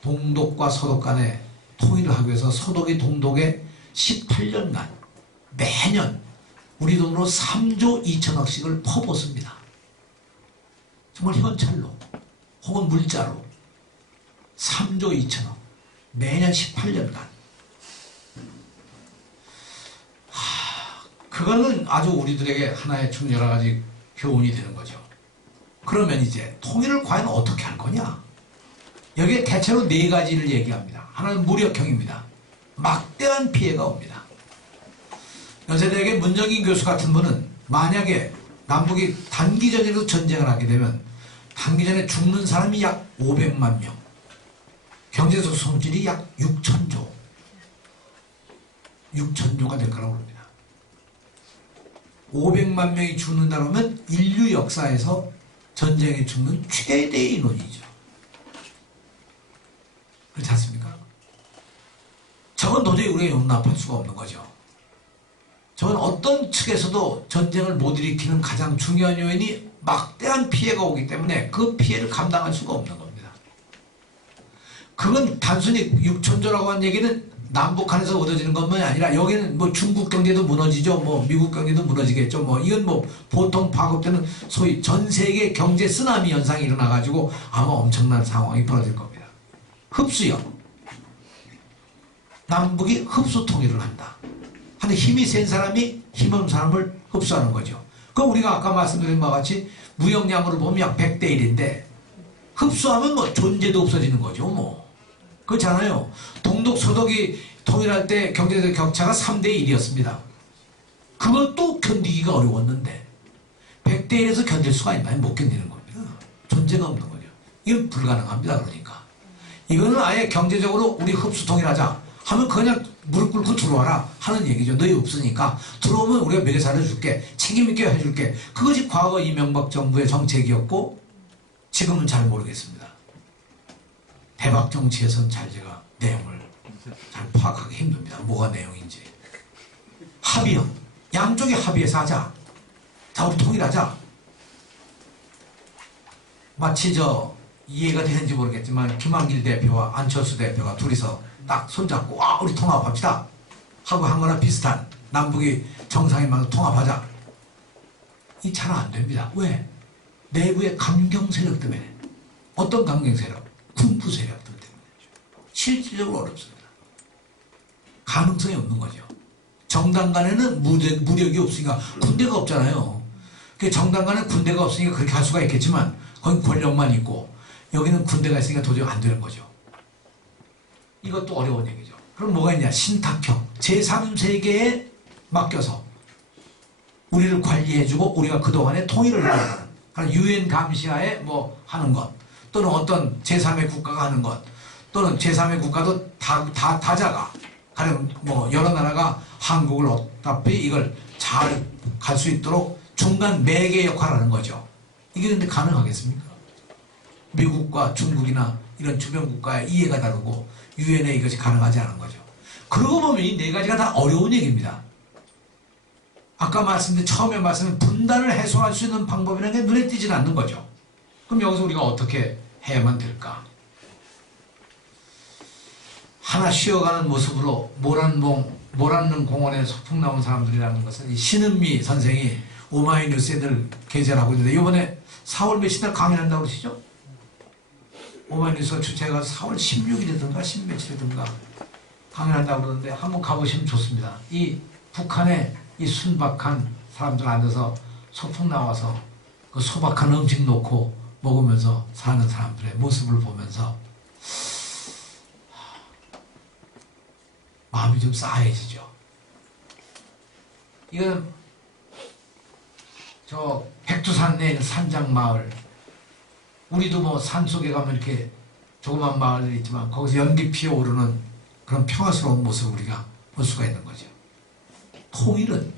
동독과 서독 간에 통일을 하기 위해서 서독이 동독에 18년간 매년 우리 돈으로 3조 2천억씩을 퍼붓습니다. 정말 현찰로 혹은 물자로 3조 2천억 매년 18년간. 그거는 아주 우리들에게 하나의 여러 가지 교훈이 되는 거죠. 그러면 이제 통일을 과연 어떻게 할 거냐? 여기에 대체로 4가지를 얘기합니다. 하나는 무력형입니다. 막대한 피해가 옵니다. 연세대학의 문정인 교수 같은 분은 만약에 남북이 단기전이라도 전쟁을 하게 되면 단기전에 죽는 사람이 약 500만 명, 경제적 손실이 약 6천조 될 거라고 합니다. 500만 명이 죽는다고 하면 인류 역사에서 전쟁에 죽는 최대의 인원이죠. 그렇지 않습니까? 저건 도저히 우리가 용납할 수가 없는 거죠. 저건 어떤 측에서도 전쟁을 못 일으키는 가장 중요한 요인이 막대한 피해가 오기 때문에 그 피해를 감당할 수가 없는 겁니다. 그건 단순히 6천조라고 한 얘기는 남북한에서 얻어지는 것만이 아니라 여기는 뭐 중국 경제도 무너지죠. 뭐 미국 경제도 무너지겠죠. 뭐 이건 뭐 보통 파급되는 소위 전 세계 경제 쓰나미 현상이 일어나가지고 아마 엄청난 상황이 벌어질 겁니다. 흡수요. 남북이 흡수 통일을 한다. 근데 힘이 센 사람이 힘없는 사람을 흡수하는 거죠. 그럼 우리가 아까 말씀드린 바와 같이 무역량으로 보면 약 100대 1인데 흡수하면 뭐 존재도 없어지는 거죠. 뭐 그렇잖아요. 동독 서독이 통일할 때 경제적 격차가 3대 1이었습니다. 그것도 견디기가 어려웠는데 100대 1에서 견딜 수가 있나요? 못 견디는 겁니다. 존재가 없는 거죠. 이건 불가능합니다. 그러니까 이거는 아예 경제적으로 우리 흡수 통일하자 하면 그냥 무릎 꿇고 들어와라 하는 얘기죠. 너희 없으니까 들어오면 우리가 매사를 줄게, 책임있게 해줄게. 그것이 과거 이명박 정부의 정책이었고 지금은 잘 모르겠습니다. 대박 정치에서는 잘 제가 내용을 잘 파악하기 힘듭니다. 뭐가 내용인지. 합의요. 양쪽이 합의해서 하자. 자, 우리 통일하자. 마치 이해가 되는지 모르겠지만 김한길 대표와 안철수 대표가 둘이서 딱 손잡고 우리 통합합시다 하고 한 거나 비슷한 남북이 정상에 맞서 통합하자. 이 잘 안 됩니다. 왜? 내부의 강경 세력 때문에. 어떤 강경 세력? 군부 세력들 때문에. 실질적으로 어렵습니다. 가능성이 없는 거죠. 정당 간에는 무력이 없으니까 군대가 없잖아요. 정당 간에 군대가 없으니까 그렇게 할 수가 있겠지만 거기 권력만 있고 여기는 군대가 있으니까 도저히 안 되는 거죠. 이것도 어려운 얘기죠. 그럼 뭐가 있냐? 신탁형. 제3세계에 맡겨서 우리를 관리해주고 우리가 그동안에 통일을 하는 유엔 감시하에 뭐 하는 것 또는 어떤 제3의 국가가 하는 것 또는 제3의 국가도 다자가 가령 뭐 여러 나라가 한국을 어차피 이걸 잘 갈 수 있도록 중간 매개 역할을 하는 거죠. 이게 근데 가능하겠습니까? 미국과 중국이나 이런 주변 국가의 이해가 다르고 유엔에 이것이 가능하지 않은 거죠. 그러고 보면 이 네 가지가 다 어려운 얘기입니다. 아까 말씀드린 처음에 말씀은 분단을 해소할 수 있는 방법이라는 게 눈에 띄지는 않는 거죠. 그럼 여기서 우리가 어떻게 해야만 될까? 하나 쉬어가는 모습으로 모란능 공원에 소풍 나온 사람들이라는 것은 이 신은미 선생이 오마이뉴스에 늘 게재를 하고 있는데 이번에 4월 몇일 날 강연한다고 그러시죠? 오마이뉴스가 주최해가서 4월 16일이든가 10며칠이든가 강연한다고 그러는데 한번 가보시면 좋습니다. 이 북한의 이 순박한 사람들 앉아서 소풍 나와서 그 소박한 음식 놓고 먹으면서 사는 사람들의 모습을 보면서 마음이 좀 싸해지죠. 이건 저 백두산 내에 있는 산장마을, 우리도 뭐 산속에 가면 이렇게 조그만 마을이 있지만 거기서 연기 피어오르는 그런 평화스러운 모습을 우리가 볼 수가 있는 거죠. 통일은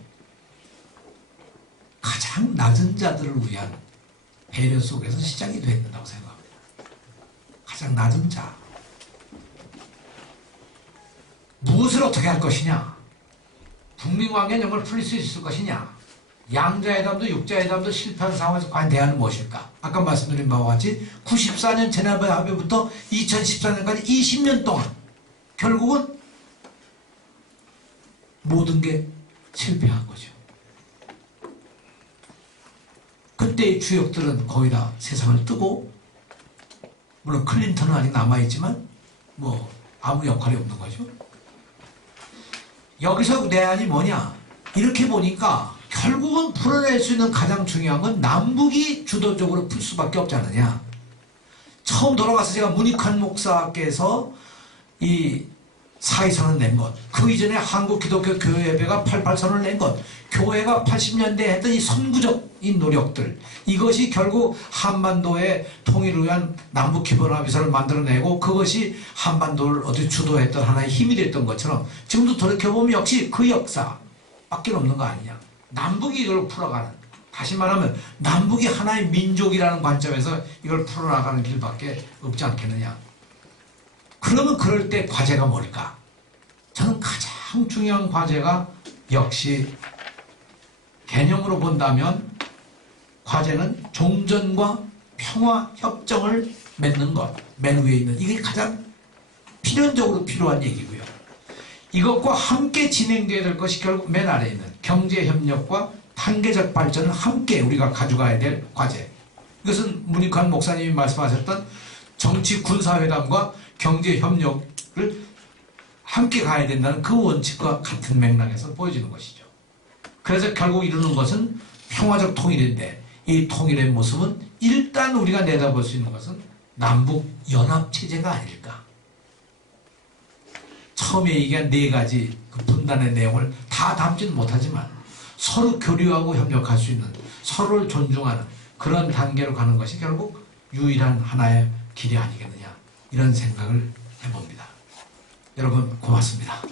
가장 낮은 자들을 위한 배려 속에서 시작이 되어야 된다고 생각합니다. 가장 낮은 자. 무엇을 어떻게 할 것이냐? 북민관계 연결을 풀릴 수 있을 것이냐? 양자회담도 육자회담도 실패한 상황에서 과연 대안은 무엇일까? 아까 말씀드린 바와 같이 94년 제네바 합의부터 2014년까지 20년 동안 결국은 모든 게 실패한 거죠. 그때의 주역들은 거의 다 세상을 뜨고 물론 클린턴은 아직 남아있지만 뭐 아무 역할이 없는 거죠. 여기서 대안이 뭐냐? 이렇게 보니까 결국은 풀어낼 수 있는 가장 중요한 건 남북이 주도적으로 풀 수밖에 없지 않느냐. 처음 돌아가서 제가 문익환 목사께서 이 사의선을 낸 것, 그 이전에 한국기독교교회협회가 88선을 낸 것, 교회가 80년대에 했던 이 선구적인 노력들, 이것이 결국 한반도의 통일을 위한 남북기본합의서를 만들어내고 그것이 한반도를 어떻게 주도했던 하나의 힘이 됐던 것처럼 지금도 돌이켜보면 역시 그 역사밖에 없는 거 아니냐. 남북이 이걸 풀어가는, 다시 말하면 남북이 하나의 민족이라는 관점에서 이걸 풀어나가는 길밖에 없지 않겠느냐. 그러면 그럴 때 과제가 뭘까? 저는 가장 중요한 과제가 역시 개념으로 본다면 과제는 종전과 평화협정을 맺는 것, 맨 위에 있는 이게 가장 필연적으로 필요한 얘기고요. 이것과 함께 진행되어야 될 것이 결국 맨 아래에 있는 경제협력과 단계적 발전을 함께 우리가 가져가야 될 과제. 이것은 문익환 목사님이 말씀하셨던 정치 군사회담과 경제협력을 함께 가야 된다는 그 원칙과 같은 맥락에서 보여지는 것이죠. 그래서 결국 이루는 것은 평화적 통일인데 이 통일의 모습은 일단 우리가 내다볼 수 있는 것은 남북연합체제가 아닐까. 처음에 얘기한 네 가지 그 분단의 내용을 다 담지는 못하지만 서로 교류하고 협력할 수 있는, 서로를 존중하는 그런 단계로 가는 것이 결국 유일한 하나의 길이 아니겠느냐, 이런 생각을 해봅니다. 여러분 고맙습니다.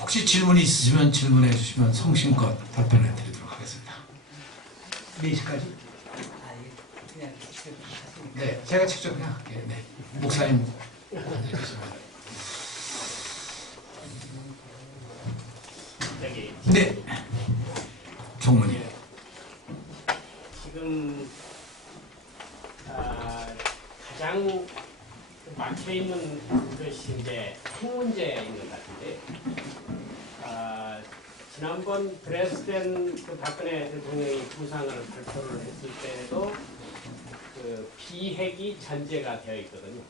혹시 질문이 있으시면 질문해 주시면 성심껏 답변해 드리도록 하겠습니다. 4시까지? 네, 제가 직접 그냥 할게요. 네. 목사님 앉아주시면. 네. 종문이. 지금 가장 막혀 있는 것이 이제 핵 문제인 것 같은데, 지난번 드레스덴 그 박근혜 대통령이 구상을 발표를 했을 때에도 그 비핵이 전제가 되어 있거든요.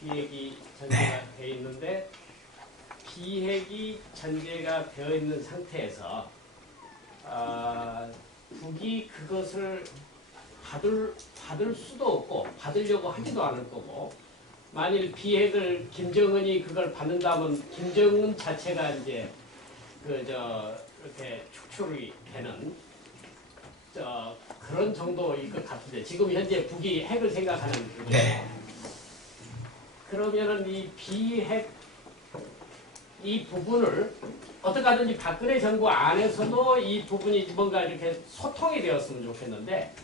비핵이 전제가 되어 있는데, 비핵이 전제가 되어 있는 상태에서 북이 그것을 받을 수도 없고 받으려고 하지도 않을 거고, 만일 비핵을 김정은이 그걸 받는다면 김정은 자체가 이제 이렇게 축출이 되는 그런 정도일 것 같은데, 지금 현재 북이 핵을 생각하는 거죠. 네. 그러면은 이 비핵 이 부분을 어떻게 하든지 박근혜 정부 안에서도 이 부분이 뭔가 이렇게 소통이 되었으면 좋겠는데,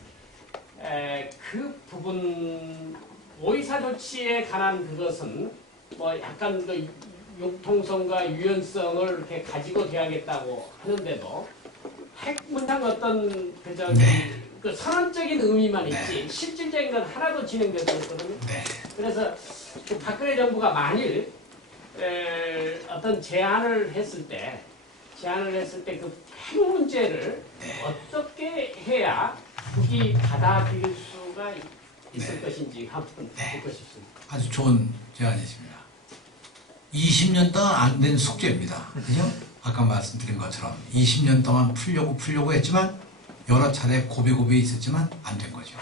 그 부분 오이사 조치에 관한 그것은 뭐 약간 그 융통성과 유연성을 이렇게 가지고 돼야겠다고 하는데도 핵 문장 어떤 그 선언적인 의미만 있지 실질적인 건 하나도 진행되지 않거든요. 그래서 그 박근혜 정부가 만일 어떤 제안을 했을 때 그 핵 문제를 어떻게 해야 북이 받아들일 수가 있을 것인지 한번 듣고 싶습니다. 아주 좋은 제안이십니다. 20년 동안 안 된 숙제입니다. 그죠? 아까 말씀드린 것처럼 20년 동안 풀려고 했지만 여러 차례 고비고비 있었지만 안 된 거죠.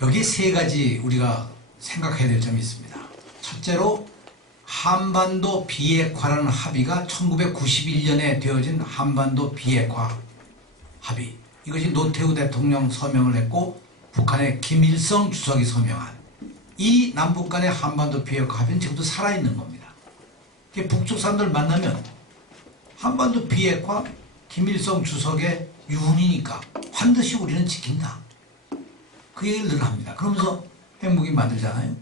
여기 세 가지 우리가 생각해야 될 점이 있습니다. 첫째로 한반도 비핵화라는 합의가 1991년에 되어진 한반도 비핵화 합의, 이것이 노태우 대통령 서명을 했고 북한의 김일성 주석이 서명한 이 남북 간의 한반도 비핵화 합의는 지금도 살아있는 겁니다. 북쪽 사람들 만나면 한반도 비핵화 김일성 주석의 유언이니까 반드시 우리는 지킨다, 그 얘기를 늘 합니다. 그러면서 핵무기 만들잖아요.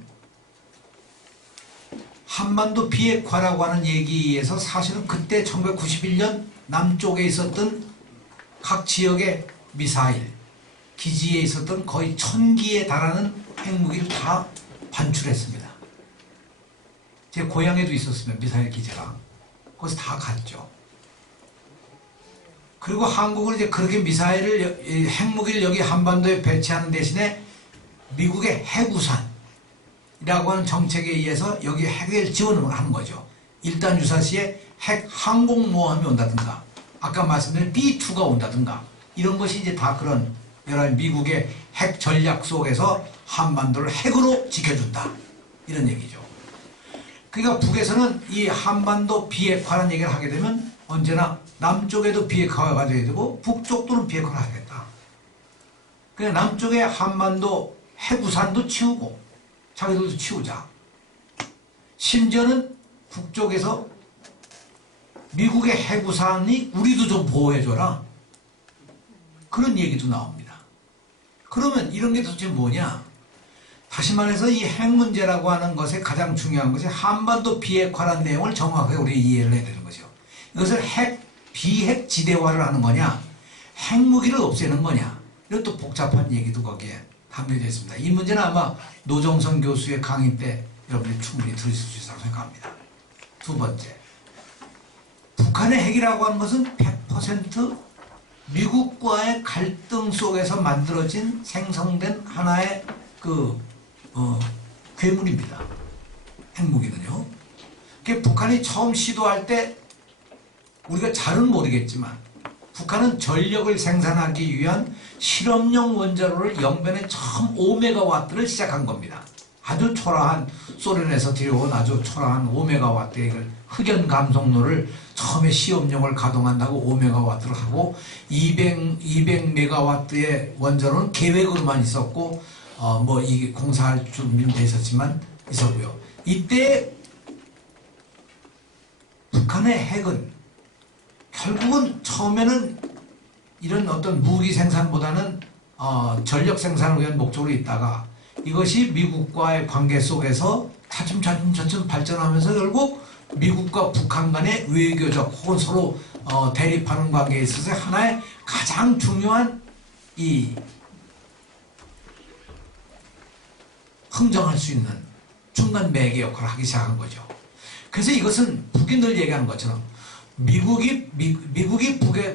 한반도 비핵화라고 하는 얘기에서 사실은 그때 1991년 남쪽에 있었던 각 지역의 미사일, 기지에 있었던 거의 1000기에 달하는 핵무기를 다 반출했습니다. 제 고향에도 있었으면 미사일 기지가 거기서 다 갔죠. 그리고 한국은 이제 그렇게 미사일을, 핵무기를 여기 한반도에 배치하는 대신에 미국의 핵우산이라고 하는 정책에 의해서 여기 핵을 지원을 하는 거죠. 일단 유사시에 핵 항공모함이 온다든가, 아까 말씀드린 B2가 온다든가, 이런 것이 이제 다 그런 여러 미국의 핵 전략 속에서 한반도를 핵으로 지켜준다. 이런 얘기죠. 그러니까 북에서는 이 한반도 비핵화라는 얘기를 하게 되면 언제나 남쪽에도 비핵화가 돼야 되고 북쪽도는 비핵화를 하겠다. 그냥 남쪽의 한반도 핵우산도 치우고 자기들도 치우자. 심지어는 북쪽에서 미국의 핵우산이 우리도 좀 보호해줘라. 그런 얘기도 나옵니다. 그러면 이런 게 도대체 뭐냐? 다시 말해서 이 핵 문제라고 하는 것에 가장 중요한 것이 한반도 비핵화라는 내용을 정확하게 우리 이해를 해야 되는 거죠. 이것을 비핵 지대화를 하는 거냐, 핵무기를 없애는 거냐, 이런 또 복잡한 얘기도 거기에 담겨져 있습니다. 이 문제는 아마 노정선 교수의 강의 때 여러분이 충분히 들으실 수 있다고 생각합니다. 두 번째, 북한의 핵이라고 하는 것은 100% 미국과의 갈등 속에서 만들어진 생성된 하나의 괴물입니다. 핵무기는요. 북한이 처음 시도할 때 우리가 잘은 모르겠지만 북한은 전력을 생산하기 위한 실험용 원자로를 영변에 처음 5메가와트를 시작한 겁니다. 아주 초라한, 소련에서 들여온 아주 초라한 5메가와트의 흑연 감속로를 처음에 시험용을 가동한다고 5메가와트를 하고 200메가와트의 원자로는 계획으로만 있었고 이게 공사할 준비는 돼 있었지만 있었고요. 이때 북한의 핵은 결국은 처음에는 이런 어떤 무기 생산보다는 전력 생산을 위한 목적으로 있다가 이것이 미국과의 관계 속에서 차츰 발전하면서 결국 미국과 북한 간의 외교적 혹은 서로 대립하는 관계에 있어서 하나의 가장 중요한 이 흥정할 수 있는 중간 매개 역할을 하기 시작한 거죠. 그래서 이것은 북이 늘 얘기하는 것처럼 미국이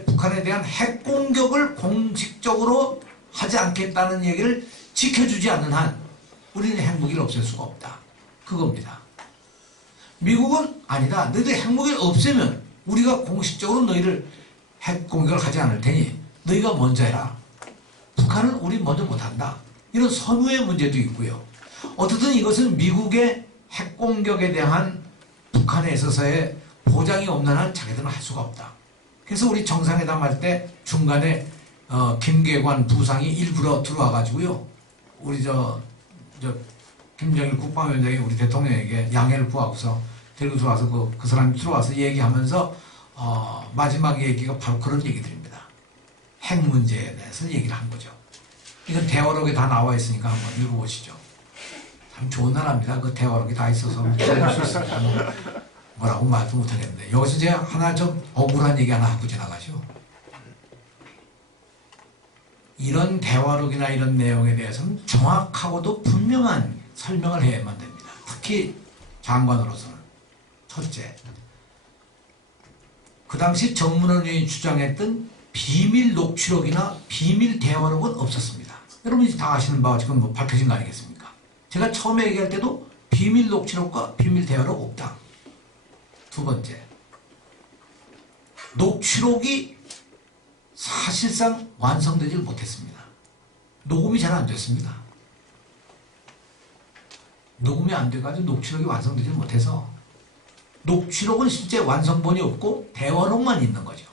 북한에 대한 핵 공격을 공식적으로 하지 않겠다는 얘기를 지켜주지 않는 한 우리는 핵무기를 없앨 수가 없다. 그겁니다. 미국은 아니다. 너희들 핵무기를 없애면 우리가 공식적으로 너희를 핵 공격을 하지 않을 테니 너희가 먼저 해라. 북한은 우리 먼저 못한다. 이런 선후의 문제도 있고요. 어쨌든 이것은 미국의 핵 공격에 대한 북한에 있어서의 보장이 없는 한 자기들은 할 수가 없다. 그래서 우리 정상회담 할 때 중간에 김계관 부상이 일부러 들어와가지고요. 우리 김정일 국방위원장이 우리 대통령에게 양해를 구하고서 데리고 들어와서 그 사람이 들어와서 얘기하면서 마지막 얘기가 바로 그런 얘기들입니다. 핵 문제에 대해서 얘기를 한 거죠. 이건 대화록에 다 나와 있으니까 한번 읽어보시죠. 참 좋은 나라입니다. 그 대화록이 다 있어서 읽을 수 있습니다. 뭐라고 말도 못하겠는데 여기서 제가 하나 좀 억울한 얘기 하나 하고 지나가죠. 이런 대화록이나 이런 내용에 대해서는 정확하고도 분명한 설명을 해야만 됩니다. 특히 장관으로서는. 첫째, 그 당시 정문원 의원이 주장했던 비밀 녹취록이나 비밀 대화록은 없었습니다. 여러분이 다 아시는 바와 지금 밝혀진 거 아니겠습니까? 제가 처음에 얘기할 때도 비밀 녹취록과 비밀 대화록 없다. 두 번째, 녹취록이 사실상 완성되지 못했습니다. 녹음이 잘 안 됐습니다. 녹음이 안 돼가지고 녹취록이 완성되지 못해서 녹취록은 실제 완성본이 없고 대화록만 있는 거죠.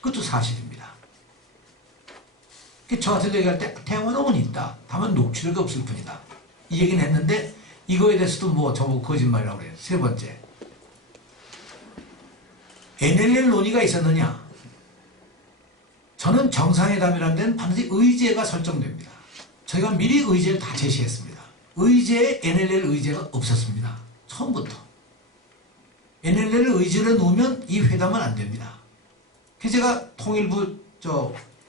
그것도 사실입니다. 저한테도 얘기할 때 대화록은 있다. 다만 녹취록이 없을 뿐이다. 이 얘기는 했는데 이거에 대해서도 저보고 거짓말이라고 그래요. 세 번째, NLL 논의가 있었느냐? 저는 정상회담이라는 데는 반드시 의제가 설정됩니다. 저희가 미리 의제를 다 제시했습니다. 의제에 NLL 의제가 없었습니다. 처음부터. NLL 의제를 놓으면 이 회담은 안 됩니다. 그래서 제가 통일부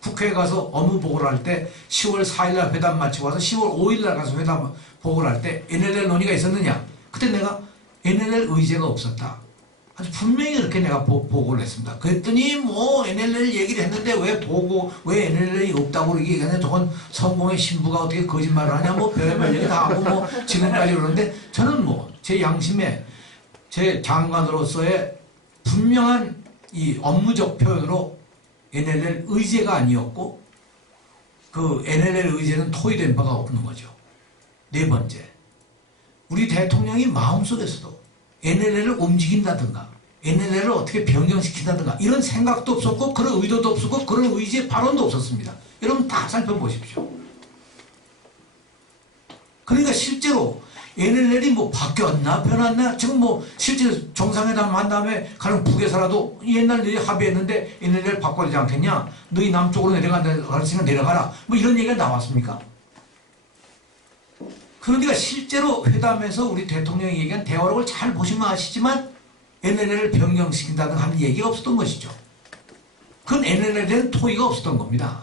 국회에 가서 업무 보고를 할 때 10월 4일날 회담 마치고 와서 10월 5일날 가서 회담 보고를 할 때 NLL 논의가 있었느냐? 그때 내가 NLL 의제가 없었다. 아주 분명히 그렇게 내가 보고를 했습니다. 그랬더니 뭐 NLL 얘기를 했는데 왜 NLL이 없다고 얘기하냐? 저건 성공의 신부가 어떻게 거짓말을 하냐? 뭐 별의별 얘기 다 하고 뭐 지금까지 그러는데 저는 뭐 제 양심에 제 장관으로서의 분명한 이 업무적 표현으로 NLL 의제가 아니었고 그 NLL 의제는 토의된 바가 없는 거죠. 네 번째, 우리 대통령이 마음속에서도 NLL을 움직인다든가 NLL을 어떻게 변경시킨다든가 이런 생각도 없었고 그런 의도도 없었고 그런 의지의 발언도 없었습니다. 여러분 다 살펴보십시오. 그러니까 실제로 NLL이 뭐 바뀌었나 변했나 지금 뭐 실제 정상회담 한 다음에 가령 북에서라도 옛날 너희 합의했는데 NLL 바꿔야 되지 않겠냐? 너희 남쪽으로 내려간다 그랬으니까 내려가라. 뭐 이런 얘기가 나왔습니까? 그러니까 실제로 회담에서 우리 대통령이 얘기한 대화록을 잘 보시면 아시지만 NLL을 변경시킨다는 하는 얘기가 없었던 것이죠. 그건 NLL에 대한 토의가 없었던 겁니다.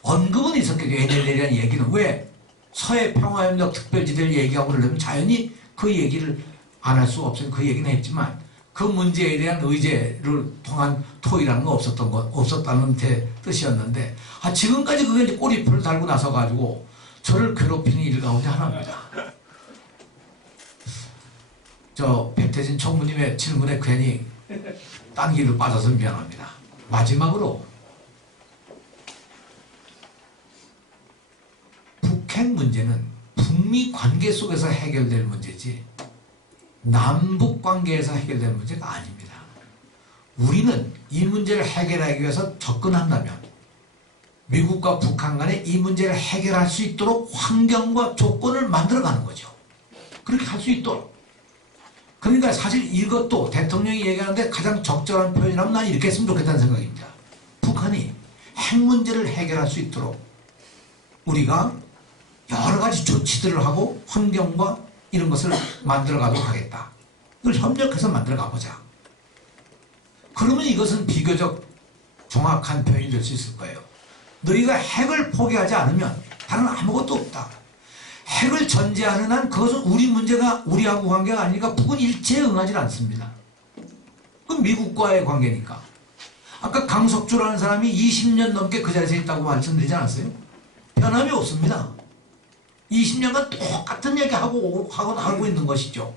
언급은 있었겠죠. NLL에 대한 얘기는 왜? 서해 평화협력 특별지대를 얘기하고 그러려면 자연히 그 얘기를 안 할 수가 없어요. 그 얘기는 했지만 그 문제에 대한 의제를 통한 토의라는 거 없었다는 뜻이었는데 지금까지 그게 이제 꼬리표를 달고 나서 가지고 저를 괴롭히는 일 가운데 하나입니다. 백태진 총무님의 질문에 괜히 딴 길로 빠져서 미안합니다. 마지막으로 북핵 문제는 북미 관계 속에서 해결될 문제지 남북 관계에서 해결될 문제가 아닙니다. 우리는 이 문제를 해결하기 위해서 접근한다면 미국과 북한 간에 이 문제를 해결할 수 있도록 환경과 조건을 만들어가는 거죠. 그렇게 할 수 있도록. 그러니까 사실 이것도 대통령이 얘기하는데 가장 적절한 표현이라면 난 이렇게 했으면 좋겠다는 생각입니다. 북한이 핵 문제를 해결할 수 있도록 우리가 여러 가지 조치들을 하고 환경과 이런 것을 만들어가도록 하겠다. 이걸 협력해서 만들어가보자. 그러면 이것은 비교적 정확한 표현이 될 수 있을 거예요. 너희가 핵을 포기하지 않으면 다른 아무것도 없다. 핵을 전제하는 한 그것은 우리 문제가 우리하고 관계가 아니니까 북은 일체에 응하지 않습니다. 그건 미국과의 관계니까. 아까 강석주라는 사람이 20년 넘게 그 자리에서 있다고 말씀드리지 않았어요? 변함이 없습니다. 20년간 똑같은 얘기하고 하고 있는 것이죠.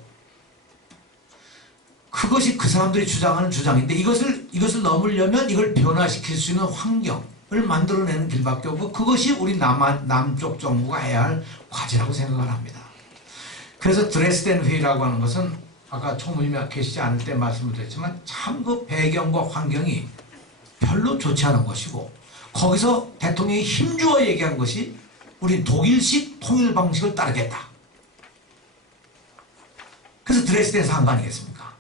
그것이 그 사람들이 주장하는 주장인데 이것을 넘으려면 이걸 변화시킬 수 있는 환경을 만들어내는 길밖에 없고 그것이 우리 남쪽 정부가 해야 할 과제라고 생각을 합니다. 그래서 드레스덴 회의라고 하는 것은 아까 총무님이 계시지 않을 때 말씀을 드렸지만 참 그 배경과 환경이 별로 좋지 않은 것이고 거기서 대통령이 힘주어 얘기한 것이 우리 독일식 통일 방식을 따르겠다. 그래서 드레스덴에서 한 거 아니겠습니까?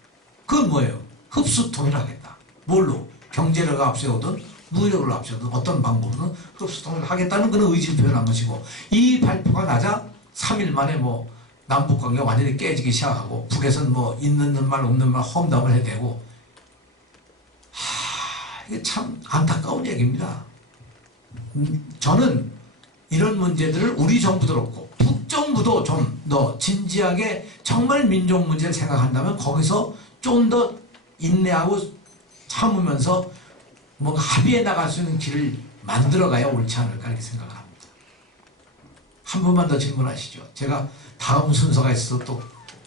그건 뭐예요? 흡수 통일하겠다. 뭘로? 경제력을 앞세우든 무력을 앞세우든 어떤 방법으로는 흡수 통일을 하겠다는 그런 의지를 표현한 것이고 이 발표가 나자 3일 만에 뭐 남북관계가 완전히 깨지기 시작하고 북에서는 뭐 있는 말 없는 말 험담을 해대고 이게 참 안타까운 얘기입니다. 저는 이런 문제들을 우리 정부도 그렇고 북정부도 좀 더 진지하게 정말 민족 문제를 생각한다면 거기서 좀 더 인내하고 참으면서 뭔가 합의해 나갈 수 있는 길을 만들어가야 옳지 않을까 이렇게 생각을 합니다. 한 번만 더 질문하시죠. 제가 다음 순서가 있어서 또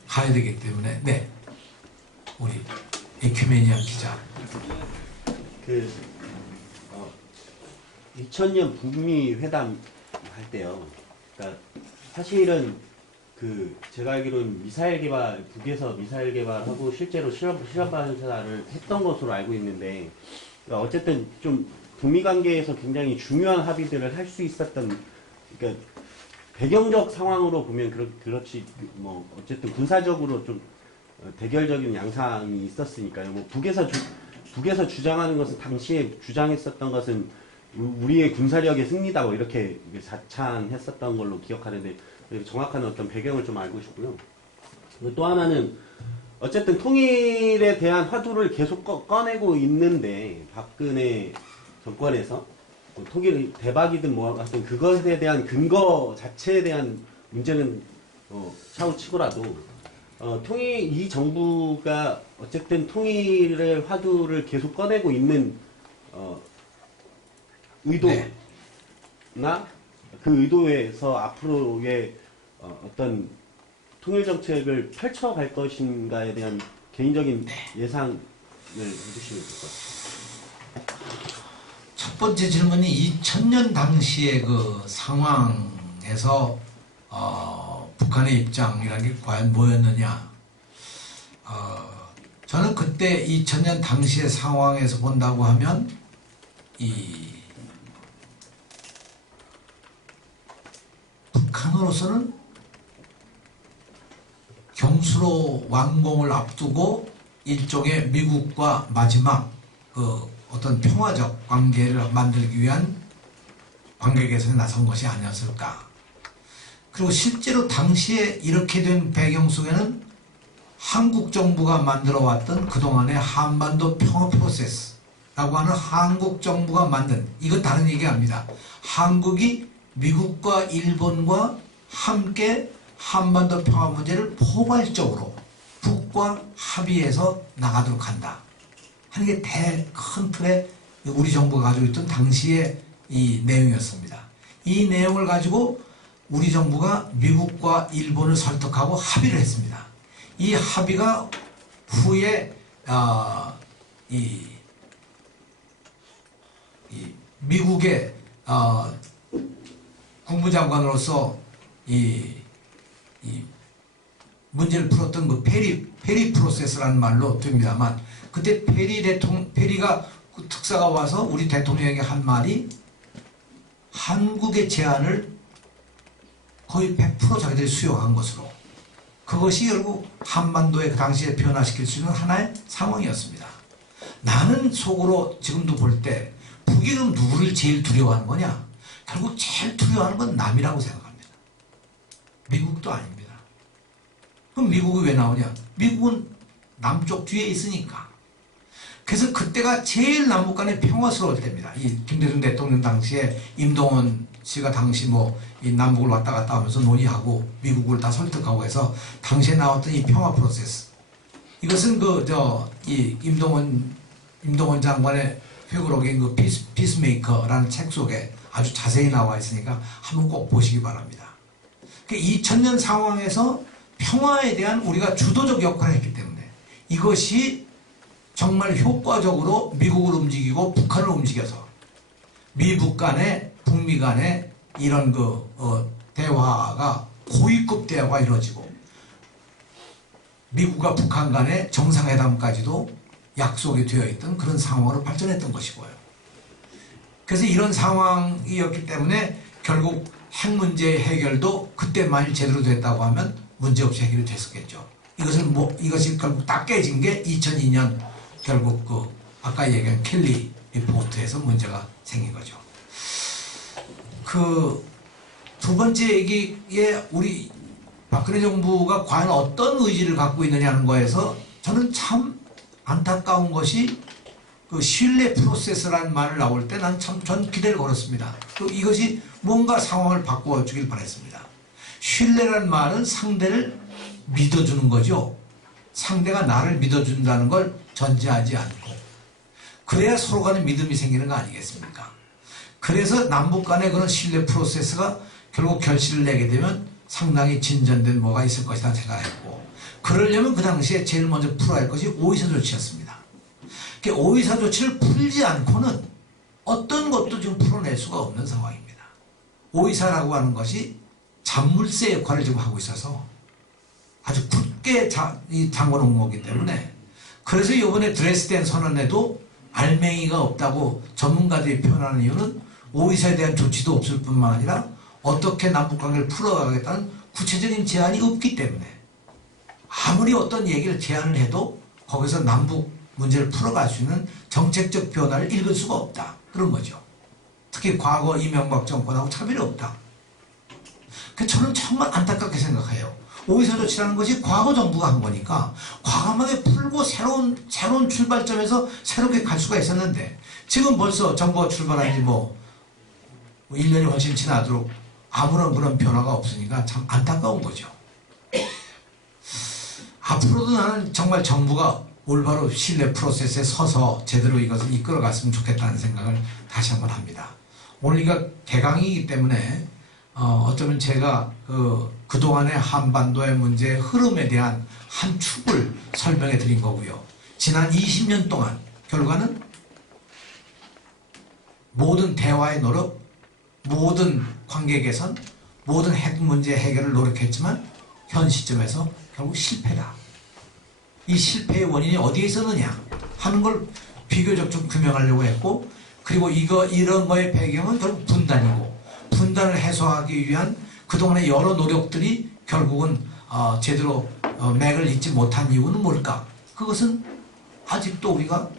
가야 되기 때문에 네, 우리 에큐메니안 기자. 2000년 북미 회담 할 때요. 그러니까 사실은 제가 알기로는 북에서 미사일 개발하고 실제로 실험 발사를 했던 것으로 알고 있는데, 그러니까 어쨌든 좀 북미 관계에서 굉장히 중요한 합의들을 할 수 있었던, 그러니까 배경적 상황으로 보면 그렇지 뭐 어쨌든 군사적으로 좀 대결적인 양상이 있었으니까요. 뭐 북에서 주장하는 것은 당시에 주장했었던 것은 우리의 군사력의 승리다 뭐 이렇게 자찬했었던 걸로 기억하는데 정확한 어떤 배경을 좀 알고 싶고요. 또 하나는 어쨌든 통일에 대한 화두를 계속 꺼내고 있는데 박근혜 정권에서 뭐 통일 대박이든 뭐 하여튼 그것에 대한 근거 자체에 대한 문제는 차후치고라도 통일 이 정부가 어쨌든 통일의 화두를 계속 꺼내고 있는 의도나 네. 그 의도에서 앞으로의 어떤 통일 정책을 펼쳐갈 것인가에 대한 개인적인 예상을 해주시면 될 것 같아요. 첫 번째 질문이 2000년 당시의 그 상황에서 북한의 입장이라는 게 과연 뭐였느냐. 저는 그때 2000년 당시의 상황에서 본다고 하면 북한으로서는 경수로 완공을 앞두고 일종의 미국과 마지막 어떤 평화적 관계를 만들기 위한 관계 개선에 나선 것이 아니었을까. 그리고 실제로 당시에 이렇게 된 배경 속에는 한국 정부가 만들어 왔던 그동안의 한반도 평화 프로세스라고 하는 한국 정부가 만든, 이건 다른 얘기 아닙니다. 한국이 미국과 일본과 함께 한반도 평화 문제를 포괄적으로 북과 합의해서 나가도록 한다 하는 게 큰 틀의 우리 정부가 가지고 있던 당시의 이 내용이었습니다. 이 내용을 가지고 우리 정부가 미국과 일본을 설득하고 합의를 했습니다. 이 합의가 후에 미국의 국무장관으로서 이 문제를 풀었던 그 페리 프로세스라는 말로 됩니다만, 그때 페리가 그 특사가 와서 우리 대통령에게 한 말이 한국의 제안을 거의 100% 자기들이 수용한 것으로, 그것이 결국 한반도에 그 당시에 변화시킬 수 있는 하나의 상황이었습니다. 나는 속으로 지금도 볼 때 북이 그럼 누구를 제일 두려워하는 거냐? 결국 제일 두려워하는 건 남이라고 생각합니다. 미국도 아닙니다. 그럼 미국이 왜 나오냐? 미국은 남쪽 뒤에 있으니까. 그래서 그때가 제일 남북 간에 평화스러울 때입니다. 이 김대중 대통령 당시에 임동원 씨가 당시 이 남북을 왔다 갔다 하면서 논의하고 미국을 다 설득하고 해서 당시에 나왔던 이 평화 프로세스. 이것은 이 임동원 장관의 회고록인 그 피스메이커라는 책 속에 아주 자세히 나와 있으니까 한번 꼭 보시기 바랍니다. 2000년 상황에서 평화에 대한 우리가 주도적 역할을 했기 때문에 이것이 정말 효과적으로 미국을 움직이고 북한을 움직여서 미북 간에 북미 간에 이런 대화가 고위급 대화가 이루어지고 미국과 북한 간의 정상회담까지도 약속이 되어 있던 그런 상황으로 발전했던 것이고요. 그래서 이런 상황이었기 때문에 결국 핵 문제 해결도 그때 만일 제대로 됐다고 하면 문제없이 해결이 됐었겠죠. 이것이 결국 딱 깨진 게 2002년 결국 아까 얘기한 켈리 리포트에서 문제가 생긴 거죠. 두 번째 얘기에 우리 박근혜 정부가 과연 어떤 의지를 갖고 있느냐는 거에서 저는 참 안타까운 것이 그 신뢰 프로세스라는 말을 나올 때 전 기대를 걸었습니다. 또 이것이 뭔가 상황을 바꾸어 주길 바랬습니다. 신뢰라는 말은 상대를 믿어주는 거죠. 상대가 나를 믿어준다는 걸 전제하지 않고 그래야 서로 간에 믿음이 생기는 거 아니겠습니까? 그래서 남북 간의 그런 신뢰 프로세스가 결국 결실을 내게 되면 상당히 진전된 뭐가 있을 것이다 생각했고, 그러려면 그 당시에 제일 먼저 풀어야 할 것이 오이사 조치였습니다. 오이사 조치를 풀지 않고는 어떤 것도 지금 풀어낼 수가 없는 상황입니다. 오이사라고 하는 것이 잔물쇠 역할을 지금 하고 있어서 아주 굳게 잠궈놓은 거기 때문에, 그래서 이번에 드레스덴 선언에도 알맹이가 없다고 전문가들이 표현하는 이유는 오이사에 대한 조치도 없을 뿐만 아니라 어떻게 남북관계를 풀어가겠다는 구체적인 제안이 없기 때문에 아무리 어떤 얘기를 제안을 해도 거기서 남북 문제를 풀어갈 수 있는 정책적 변화를 읽을 수가 없다. 그런 거죠. 특히 과거 이명박 정권하고 차별이 없다. 그래서 저는 정말 안타깝게 생각해요. 오이서조치라는 것이 과거 정부가 한 거니까 과감하게 풀고 새로운 출발점에서 새롭게 갈 수가 있었는데 지금 벌써 정부가 출발한 지 뭐 1년이 훨씬 지나도록 아무런 그런 변화가 없으니까 참 안타까운 거죠. 앞으로도 나는 정말 정부가 올바로 신뢰 프로세스에 서서 제대로 이것을 이끌어갔으면 좋겠다는 생각을 다시 한번 합니다. 오늘 이가 개강이기 때문에 어쩌면 제가 그동안의 한반도의 문제의 흐름에 대한 한 축을 설명해 드린 거고요. 지난 20년 동안 결과는 모든 대화의 노력, 모든 관계 개선, 모든 핵 문제 해결을 노력했지만 현 시점에서 결국 실패다. 이 실패의 원인이 어디에 있었느냐 하는 걸 비교적 좀 규명하려고 했고, 그리고 이런 거의 배경은 결국 분단이고, 분단을 해소하기 위한 그동안의 여러 노력들이 결국은 제대로 맥을 잇지 못한 이유는 뭘까? 그것은 아직도 우리가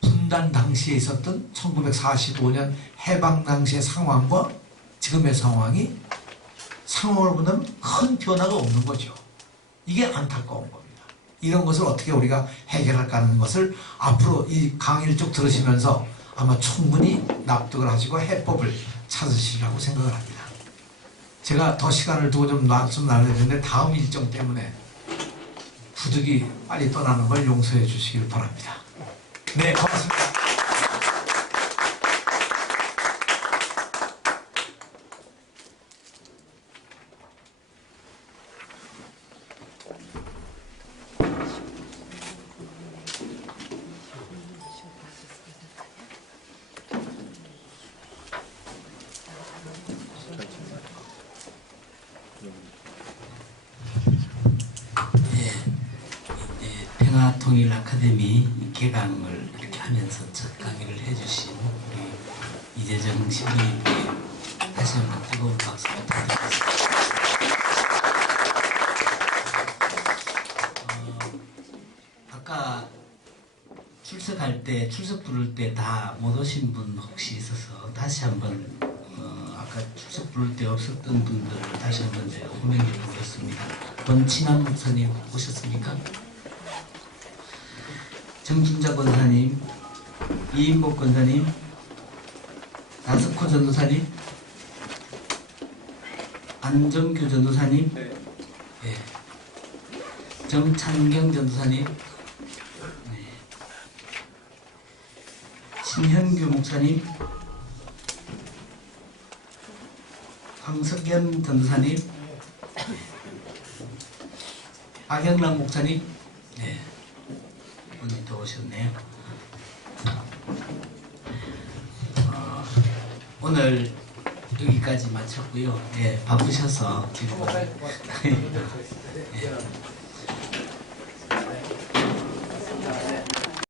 분단 당시에 있었던 1945년 해방 당시의 상황과 지금의 상황을 보면 큰 변화가 없는 거죠. 이게 안타까운 겁니다. 이런 것을 어떻게 우리가 해결할까 하는 것을 앞으로 이 강의를 쭉 들으시면서 아마 충분히 납득을 하시고 해법을 찾으시리라고 생각을 합니다. 제가 더 시간을 두고 좀 말씀 나눠야 되는데 다음 일정 때문에 부득이 빨리 떠나는 걸 용서해 주시길 바랍니다. 네, 고맙습니다. 평화통일 아카데미 개강을 이렇게 하면서 첫 강의를 해주신 우리 이재정 시민에게 다시 한번 뜨거운 박수 부탁드리겠습니다. 아까 출석할 때, 출석 부를 때 다 못 오신 분 혹시 있어서 다시 한번 아까 출석 부를 때 없었던 분들 다시 한번 제가 호명해 보겠습니다. 권친환 목사님 오셨습니까? 정준자 권사님, 이인복 권사님, 나스코 전도사님, 안정규 전도사님, 네. 정찬경 전도사님, 네. 신현규 목사님, 황석현 전도사님, 박영락 목사님, 네. 분이 또 오셨네요. 오늘 여기까지 마쳤고요. 예, 바쁘셔서 지금 예.